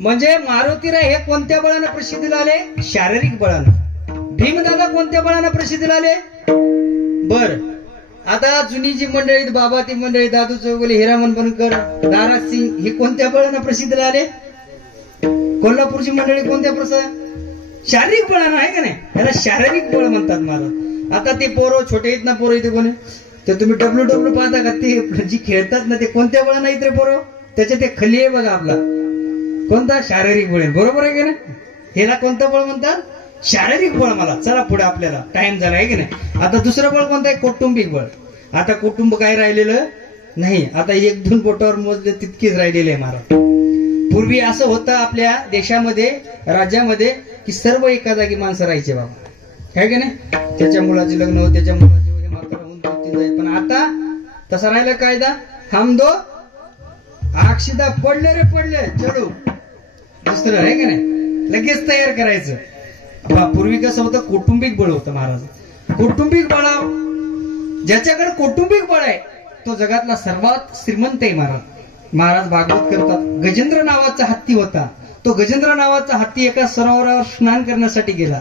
म्हणजे मारुतीराय हे कोणत्या बळानं प्रसिद्धीला आले? शारीरिक बळानं. भीमदादा कोणत्या बळानं प्रसिद्धीला आले? बर, आता जुनी जी मंडळी, बाबा ती मंडळी, दादू चौगुले, हिरामन बनकर, दारा सिंग, हे कोणत्या बळानं प्रसिद्धीला आले? कोल्हापूरची मंडळी कोणत्या शारीरिक बळानं, आहे का नाही? याला शारीरिक बळ म्हणतात महाराज. आता ते पोरं छोटे आहेत ना, पोरं इथे कोणी ते तुम्ही डब्ल्यू पाहता का? ते जी खेळतात ना, ते कोणत्या बळानं आहेत रे पोरं? त्याच्या ते खली आहे बघा आपला, कोणता? शारीरिक बळ. बरोबर आहे की नाही? ह्याला कोणतं बळ म्हणतात? शारीरिक बळ. मला चला पुढे, आपल्याला टाइम झाला आहे की नाही? आता दुसरं बळ कोणतं आहे? कौटुंबिक बळ. आता कुटुंब काय राहिलेलं नाही, आता 1-2 बोटावर मोजले तितकेच राहिलेले आहे महाराज. पूर्वी असं होतं आपल्या देशामध्ये, राज्यामध्ये, की सर्व एका जागी माणसं राहायचे बाबा, आहे की नाही? त्याच्या मुलाचे लग्न हो, त्याच्या मुलाचे हे मात्र होऊन 2-3 जाईल. पण आता तसा राहिला कायदा, हम दो अक्षिदा पडले रे पडले चढू, दुसरं आहे की नाही? लगेच तयार करायचं. पूर्वी कसं होतं? कौटुंबिक बळ होतं महाराज. कौटुंबिक बळ, ज्याच्याकडे कौटुंबिक बळ आहे तो जगातला सर्वात श्रीमंत आहे महाराज. महाराज भागवत करतात, गजेंद्र नावाचा हत्ती होता. तो गजेंद्र नावाचा हत्ती एका सरोवरावर स्नान करण्यासाठी गेला.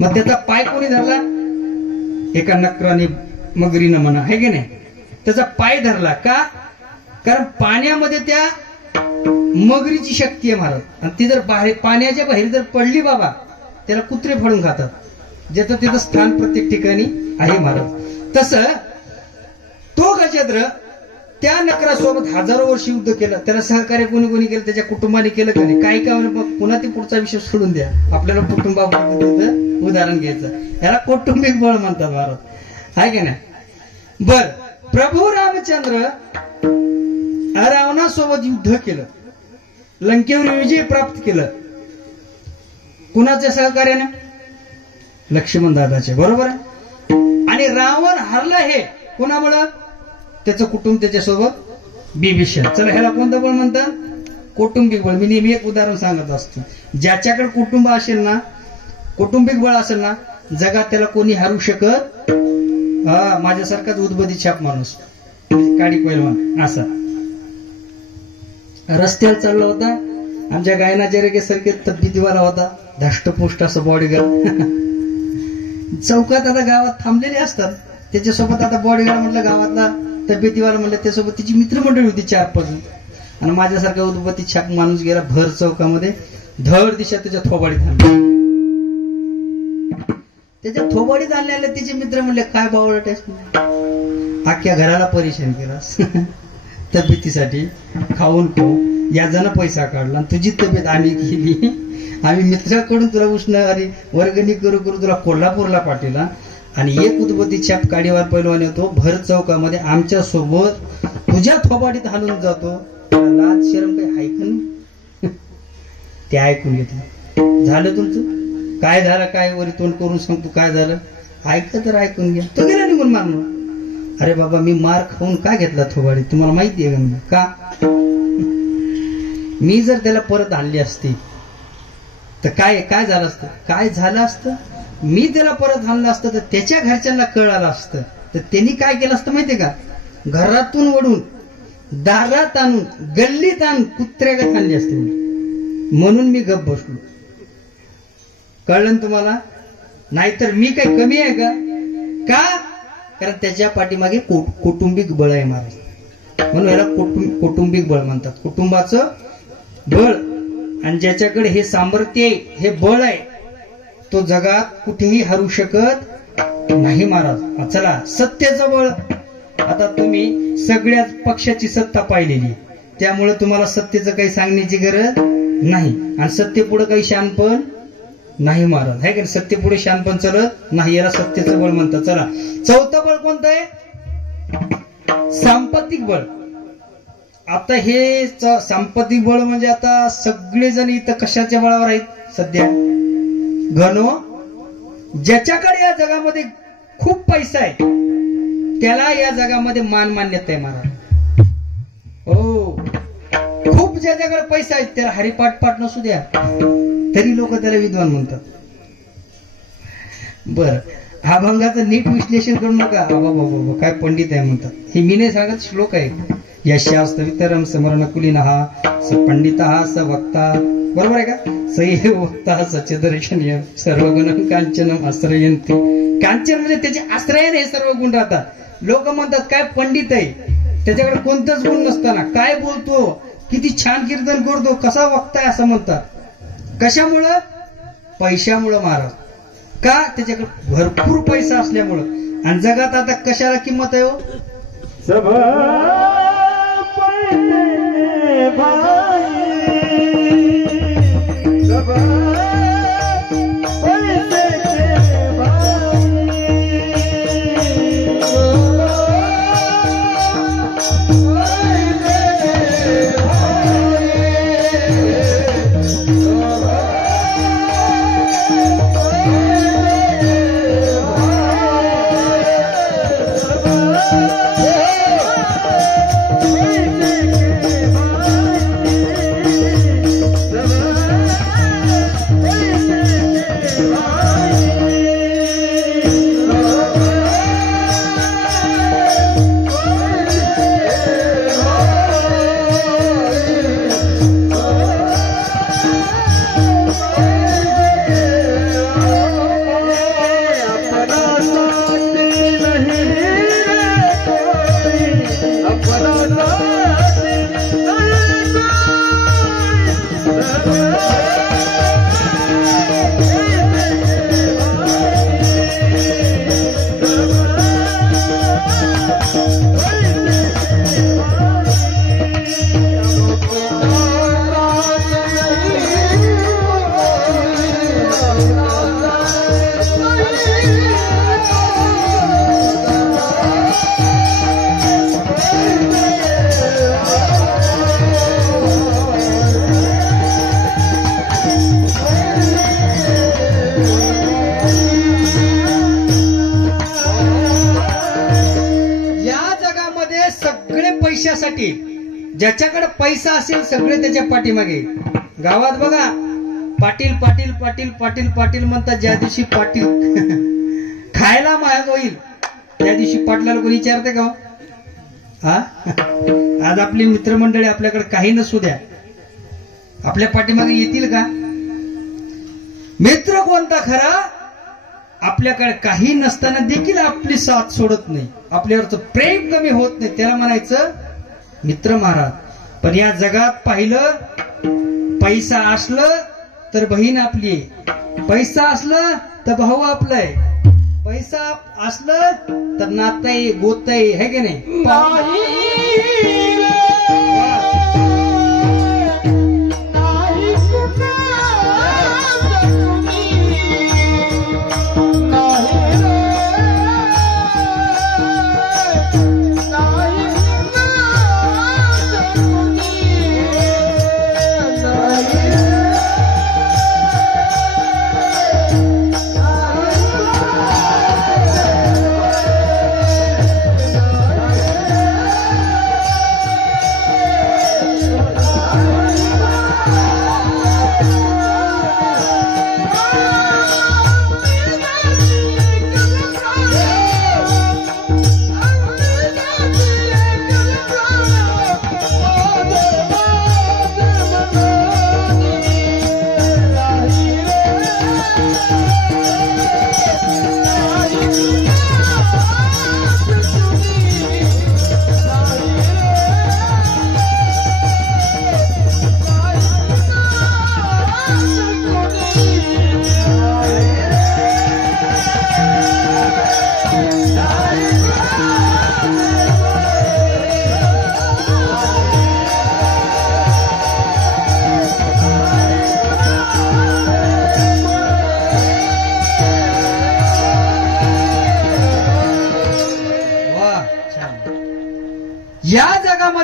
मग त्याचा पाय कोणी धरला? एका नकराने, मगरीनं म्हणा, आहे की नाही? त्याचा पाय धरला का? कारण पाण्यामध्ये त्या मगरीची शक्ती आहे महाराज. आणि ती जर बाहेर, पाण्याच्या बाहेर जर पडली बाबा, त्याला कुत्रे फाडून खातात. ज्याचं त्याचं स्थान प्रत्येक ठिकाणी आहे महाराज. तसं तो गजेंद्र त्या नकरासोबत हजारो वर्ष युद्ध केलं. त्याला सहकार्य कोणी कोणी केलं? त्याच्या कुटुंबाने केलं का नाही? काही का पुन्हा ते पुढचा विषय सोडून द्या, आपल्याला कुटुंबाबद्दल उदाहरण घ्यायचं. याला कौटुंबिक बळ म्हणतात महाराज, आहे की नाही? बर, प्रभू रामचंद्र रावणासोबत युद्ध केलं, लंकेवर विजय प्राप्त केलं. कुणाच्या सहकार्याने? लक्ष्मण दादाचे, बरोबर आहे. आणि रावण हरला हे कोणामुळं? त्याचं कुटुंब त्याच्यासोबत बिभीषण. चला, ह्याला कोणतं बळ म्हणतात? कौटुंबिक बळ. मी नेहमी एक उदाहरण सांगत असतो, ज्याच्याकडे कुटुंब असेल ना, कौटुंबिक बळ असेल ना, जगात त्याला कोणी हरू शकत. माझ्यासारखाच उद्बोधी छाप माणूस, काडी पैलवान, असा रस्त्यावर चालला होता. आमच्या गायनाच्या रेगेसारखे तब्येतीवाला होता, धष्टपुष्ट असं बॉडीगार्ड. चौकात आता गावात थांबलेले असतात, त्याच्यासोबत आता बॉडीगार्ड म्हटलं, गावातला तब्येतीवाला म्हटलं, त्यासोबत त्याची मित्रमंडळी होती 4-5 जण. आणि माझ्यासारखा उद्बोधी छाप माणूस गेला भर चौकामध्ये, धड दिशा त्याच्या थोबाडीत आणली. त्याच्या थोबाडीत आणल्याला त्याचे मित्र म्हणले, काय बावळट आहेस, अख्ख्या घराला परेशान केलास तब्येतीसाठी, खाऊन खाऊ याजानं पैसा काढला, तुझी तब्येत आम्ही केली. आम्ही मित्राकडून तुला उष्ण अरे वर्गणी करू करू तुला कोल्हापूरला पाठवला. आणि एक उद्बोधी छाप काडीवार पैलवान येतो भर चौकामध्ये आमच्या सोबत तुझ्या थोबाडीत हालून जातो. लाज शरम काही ऐकून ते ऐकून घेतलं. झालं तुमचं काय झालं? काय वरी तोंड करून सांगतो काय झालं? ऐकलं तर ऐकून घ्या. तो गेला निघून मारणार. अरे बाबा, मी मार खाऊन का घेतला थोबाडीत तुम्हाला माहिती आहे का? मी जर त्याला परत आणली असती तर काय काय झालं असतं? काय झालं असतं? मी त्याला परत आणलं असतं तर त्याच्या घरच्यांना कळालं असतं, तर त्यांनी काय केलं असतं माहितीये का? घरातून वडून दारात आणून गल्लीत आणून कुत्र्यागत आणली असते. म्हणून मी गप्प बसलो. कळलं ना तुम्हाला? नाहीतर मी काही कमी आहे का? कारण त्याच्या पाठीमागे कौटुंबिक बळ आहे महाराज. म्हणून याला कौटुंबिक बळ म्हणतात, कुटुंबाचं बळ. आणि ज्याच्याकडे हे सामर्थ्य आहे, हे बळ आहे, तो जगात कुठेही हरू शकत नाही महाराज. चला, सत्तेचं बळ. आता तुम्ही सगळ्याच पक्षाची सत्ता पाहिलेली, त्यामुळे तुम्हाला सत्तेचं काही सांगण्याची गरज नाही. आणि सत्तेपुढे काही शानपण नाही महाराज, आहे का सत्य पुढे शानपण चलत नाही, याला सत्याचं बळ म्हणतात. चला, चौथं बळ कोणतं आहे? सांपत्तिक बळ. आता हे सांपत्तिक बळ म्हणजे आता सगळेजण इथं कशाच्या बळावर आहेत सध्या? घनो, ज्याच्याकडे या जगामध्ये खूप पैसा आहे त्याला या जगामध्ये मान मान्यता आहे महाराज. हो, खूप ज्याच्याकडे पैसा आहे त्याला हरिपाठ पाठ नसू द्या तरी लोक त्याला विद्वान म्हणतात. बर, हा अभंगाचं नीट विश्लेषण करू नका, बाबा काय पंडित आहे म्हणतात. हे मी नाही सांगत, श्लोक आहे. यशास्तवितरम समरण कुलीनहा स पंडितः स वक्ता, बरोबर आहे का? सये वक्ता सचदर्शनीय सर्वगुण कांचनम आश्रयंती. कांचन म्हणजे त्याचे आश्रयाने हे सर्व गुण राहतात. लोक म्हणतात काय पंडित आहे, त्याच्याकडे कोणताच गुण नसताना काय बोलतो, किती छान कीर्तन करतो, कसा वक्ता आहे असं म्हणतात. कशामुळं? पैशामुळं महाराज. का? त्याच्याकडे भरपूर पैसा असल्यामुळं. आणि जगात आता कशाला किंमत आहे हो? पैशासाठी ज्याच्याकडे पैसा असेल सगळे त्याच्या पाठीमागे. गावात बघा पाटील पाटील पाटील पाटील पाटील म्हणतात. ज्या दिवशी पाटील खायला महाग होईल त्या दिवशी पाटलाला कोणी विचारते का? हा, आज आपली मित्रमंडळी आपल्याकडे काही नसू द्या, आपल्या पाठीमागे येतील का? मित्र कोणता खरा? आपल्याकडे काही नसताना देखील आपली साथ सोडत नाही, आपल्यावरचं प्रेम कमी होत नाही, त्याला म्हणायचं मित्र महाराज. पण या जगात पाहिलं, पैसा असलं तर बहीण आपली आहे, पैसा असलं तर भाऊ आपला आहे, पैसा असलं तर नातं आहे, गोत आहे, है की नाही?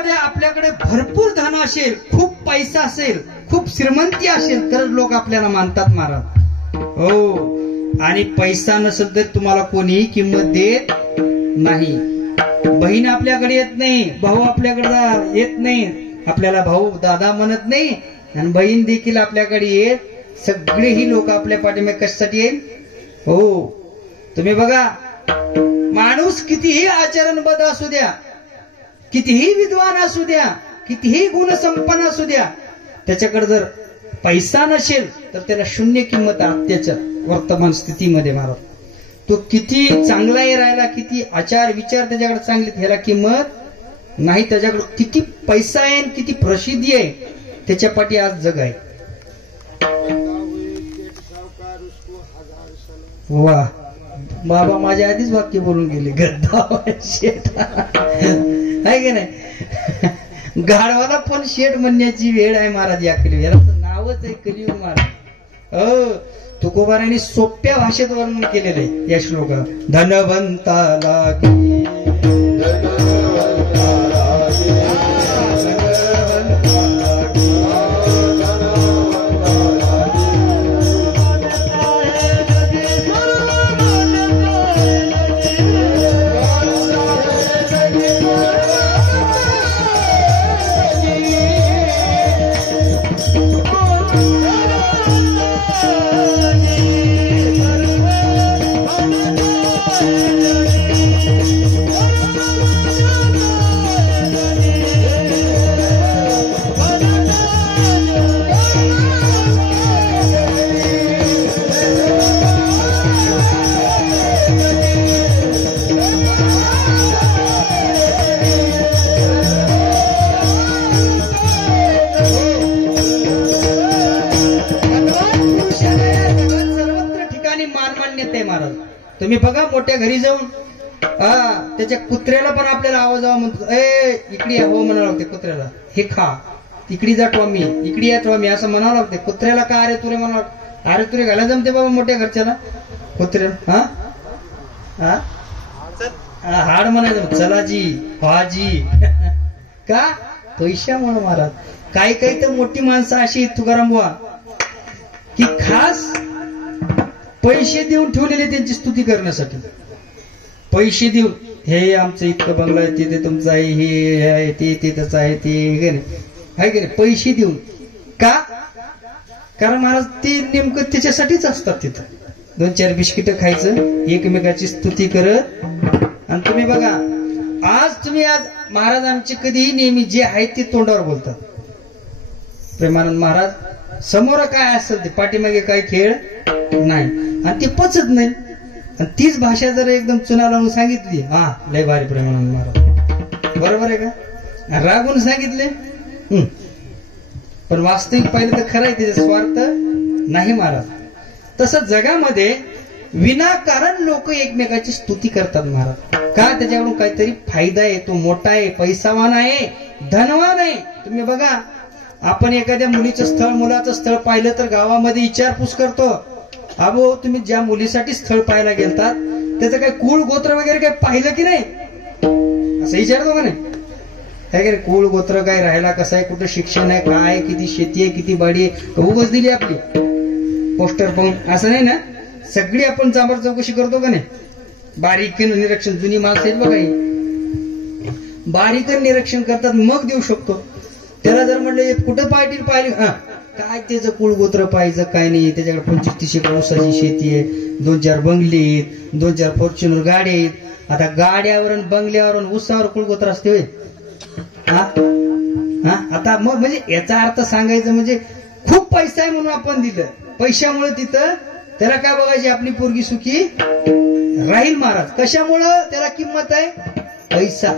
जगामध्ये आपल्याकडे भरपूर धन असेल, खूप पैसा असेल, खूप श्रीमंती असेल तर लोक आपल्याला मानतात महाराज. हो, आणि पैसा नसेल तर तुम्हाला कोणीही किंमत देत नाही. बहीण आपल्याकडे येत नाही, भाऊ आपल्याकडे येत नाही, आपल्याला भाऊ दादा म्हणत नाही, आणि बहीण देखील आपल्याकडे येत. सगळेही लोक आपल्या पाठीमागे कशासाठी येईल? हो, तुम्ही बघा, माणूस कितीही आचरणबद्ध असू द्या, कितीही विद्वान असू द्या, कितीही गुणसंपन्न असू द्या, त्याच्याकडे जर पैसा नसेल तर त्याला शून्य किंमत आत्याच्या वर्तमान स्थितीमध्ये महाराज. तो किती चांगलाही राहिला, किती आचार विचार त्याच्याकडे चांगले, त्याला किंमत नाही. त्याच्याकडे किती पैसा आहे, किती प्रसिद्धी आहे, त्याच्या पाठी आज जग आहे. वा, बाबा माझ्या आधीच वाक्य बोलून गेले. गद्दा शेठ आहे की नाही? गाढवाला पण शेठ म्हणण्याची वेळ आहे महाराज. या कलियुग, याला नावच आहे कलियुग महाराज. तुकोबारांनी सोप्या भाषेत वर्णन केलेलं आहे या श्लोकात. धनवंताला तुम्ही बघा, मोठ्या घरी जाऊन त्याच्या कुत्र्याला पण आपल्याला आवाज म्हणतो, ए इकडे या, हो म्हणावं लागते कुत्र्याला. हे खा, इकडे जा टॉमी, इकडे या टॉमी, असं म्हणावं लागते कुत्र्याला. का अरे तुरे म्हणावं, अरे तुरे घाला जमते बाबा मोठ्या घरच्याला कुत्र्या. हाड म्हणायचं, चलाजी भाजी. का? पैशा म्हणून महाराज. काही काही तर मोठी माणसं अशी तुकाराम बुवा की खास पैसे देऊन ठेवलेले त्यांची स्तुती करण्यासाठी. पैसे देऊन, हे आमचं इतकं बंगला आहे, तिथे तुमचं आहे, हे आहे, ते त्याचं आहे, ते आहे की नाही? पैसे देऊन. का? कारण महाराज ते नेमकं त्याच्यासाठीच असतात तिथं. 2-4 बिस्किट खायचं, एकमेकाची स्तुती करत. आणि तुम्ही बघा, आज महाराज आमचे कधीही नेहमी जे आहे ते तोंडावर बोलतात. प्रेमानंद महाराज समोर काय असेल ते, पाठीमागे काय खेळ नाही, आणि ते पचत नाही. आणि तीच भाषा जर एकदम चुना लावून सांगितली, हा लय भारी प्रेमानंद महाराज, बरोबर आहे का? रागून सांगितले, पण वास्तविक पाहिलं तर खरं आहे, त्याचा स्वार्थ नाही महाराज. तसं जगामध्ये विनाकारण लोक एकमेकाची स्तुती करतात महाराज. का? त्याच्याकडून काहीतरी फायदा आहे, तो मोठा आहे, पैसावान आहे, धनवान आहे. तुम्ही बघा, आपण एखाद्या मुलीचं स्थळ, मुलाचं स्थळ पाहिलं तर गावामध्ये विचारपूस करतो, अबो तुम्ही ज्या मुलीसाठी स्थळ पाहायला गेलतात त्याचं काही कुळ गोत्र वगैरे काही पाहिलं की नाही, असं विचारतो का नाही? काय काय कुळ गोत्र काय राहायला, कसं आहे, कुठं शिक्षण आहे, काय, किती शेती आहे, किती बाडी आहे, उगाच दिली आपली पोस्टर पाहून, असं नाही ना. सगळी आपण चांबर चौकशी करतो का नाही? बारीकीनं निरीक्षण, जुनी माणसं आहेत बघा, बारीकन निरीक्षण करतात, मग देऊ शकतो. त्याला जर म्हणलं कुठं पाहिली, काय त्याचं कुळगोत्र पाहिजे काय नाही, त्याच्याकडे 25-30 एकर ऊसाची शेती आहे, 2-4 बंगले आहेत, 2-4 फॉर्च्युनर गाड्या आहेत. आता गाड्यावर बंगल्यावर ऊसावर कुळगोत्र असते होय? आता मग म्हणजे याचा अर्थ सांगायचं म्हणजे खूप पैसा आहे म्हणून आपण दिलं, पैशामुळे तिथं त्याला काय बघायची, आपली पोरगी सुखी राहील महाराज. कशामुळं त्याला किंमत आहे? पैसा.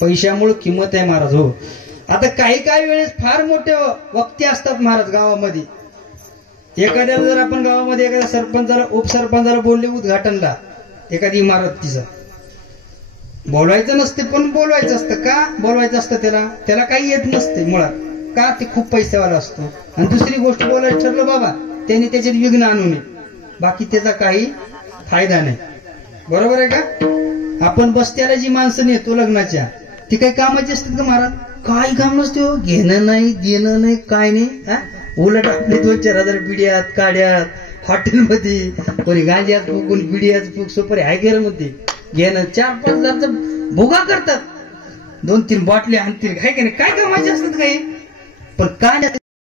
पैशामुळे किंमत आहे महाराज. हो, आता काही वेळेस फार मोठे वक्ते असतात महाराज गावामध्ये. एखाद्याला जर आपण गावामध्ये एखाद्या सरपंचाला, उपसरपंचाला बोलले उद्घाटनला एखादी इमारतीचं, बोलवायचं नसते, पण बोलवायचं असतं. का बोलवायचं असतं? त्याला काही येत नसते मुळात. का? ते खूप पैसेवाला असतो. आणि दुसरी गोष्ट बोलायचं ठरलं बाबा, त्याने त्याच्यात विघ्न आणू नये, बाकी त्याचा काही फायदा नाही. बरोबर आहे का? आपण बस्त्याला जी माणसं नेतो लग्नाच्या, ती काही कामाची असतात का महाराज? काही काम नसते हो, घेणं नाही देणं नाही काय नाही. उलट आपले 2-4 हजार बिड्यात काड्यात हॉटेलमध्ये, कोणी गांज्यात फूक, कोणी बिड्यात फूक, सुपारी हायगेर मध्ये घेणं, 4-5 हजारचा भुगा करतात, 2-3 बाटल्या आणतील, काय काय कामाचे असतात काही. पण काय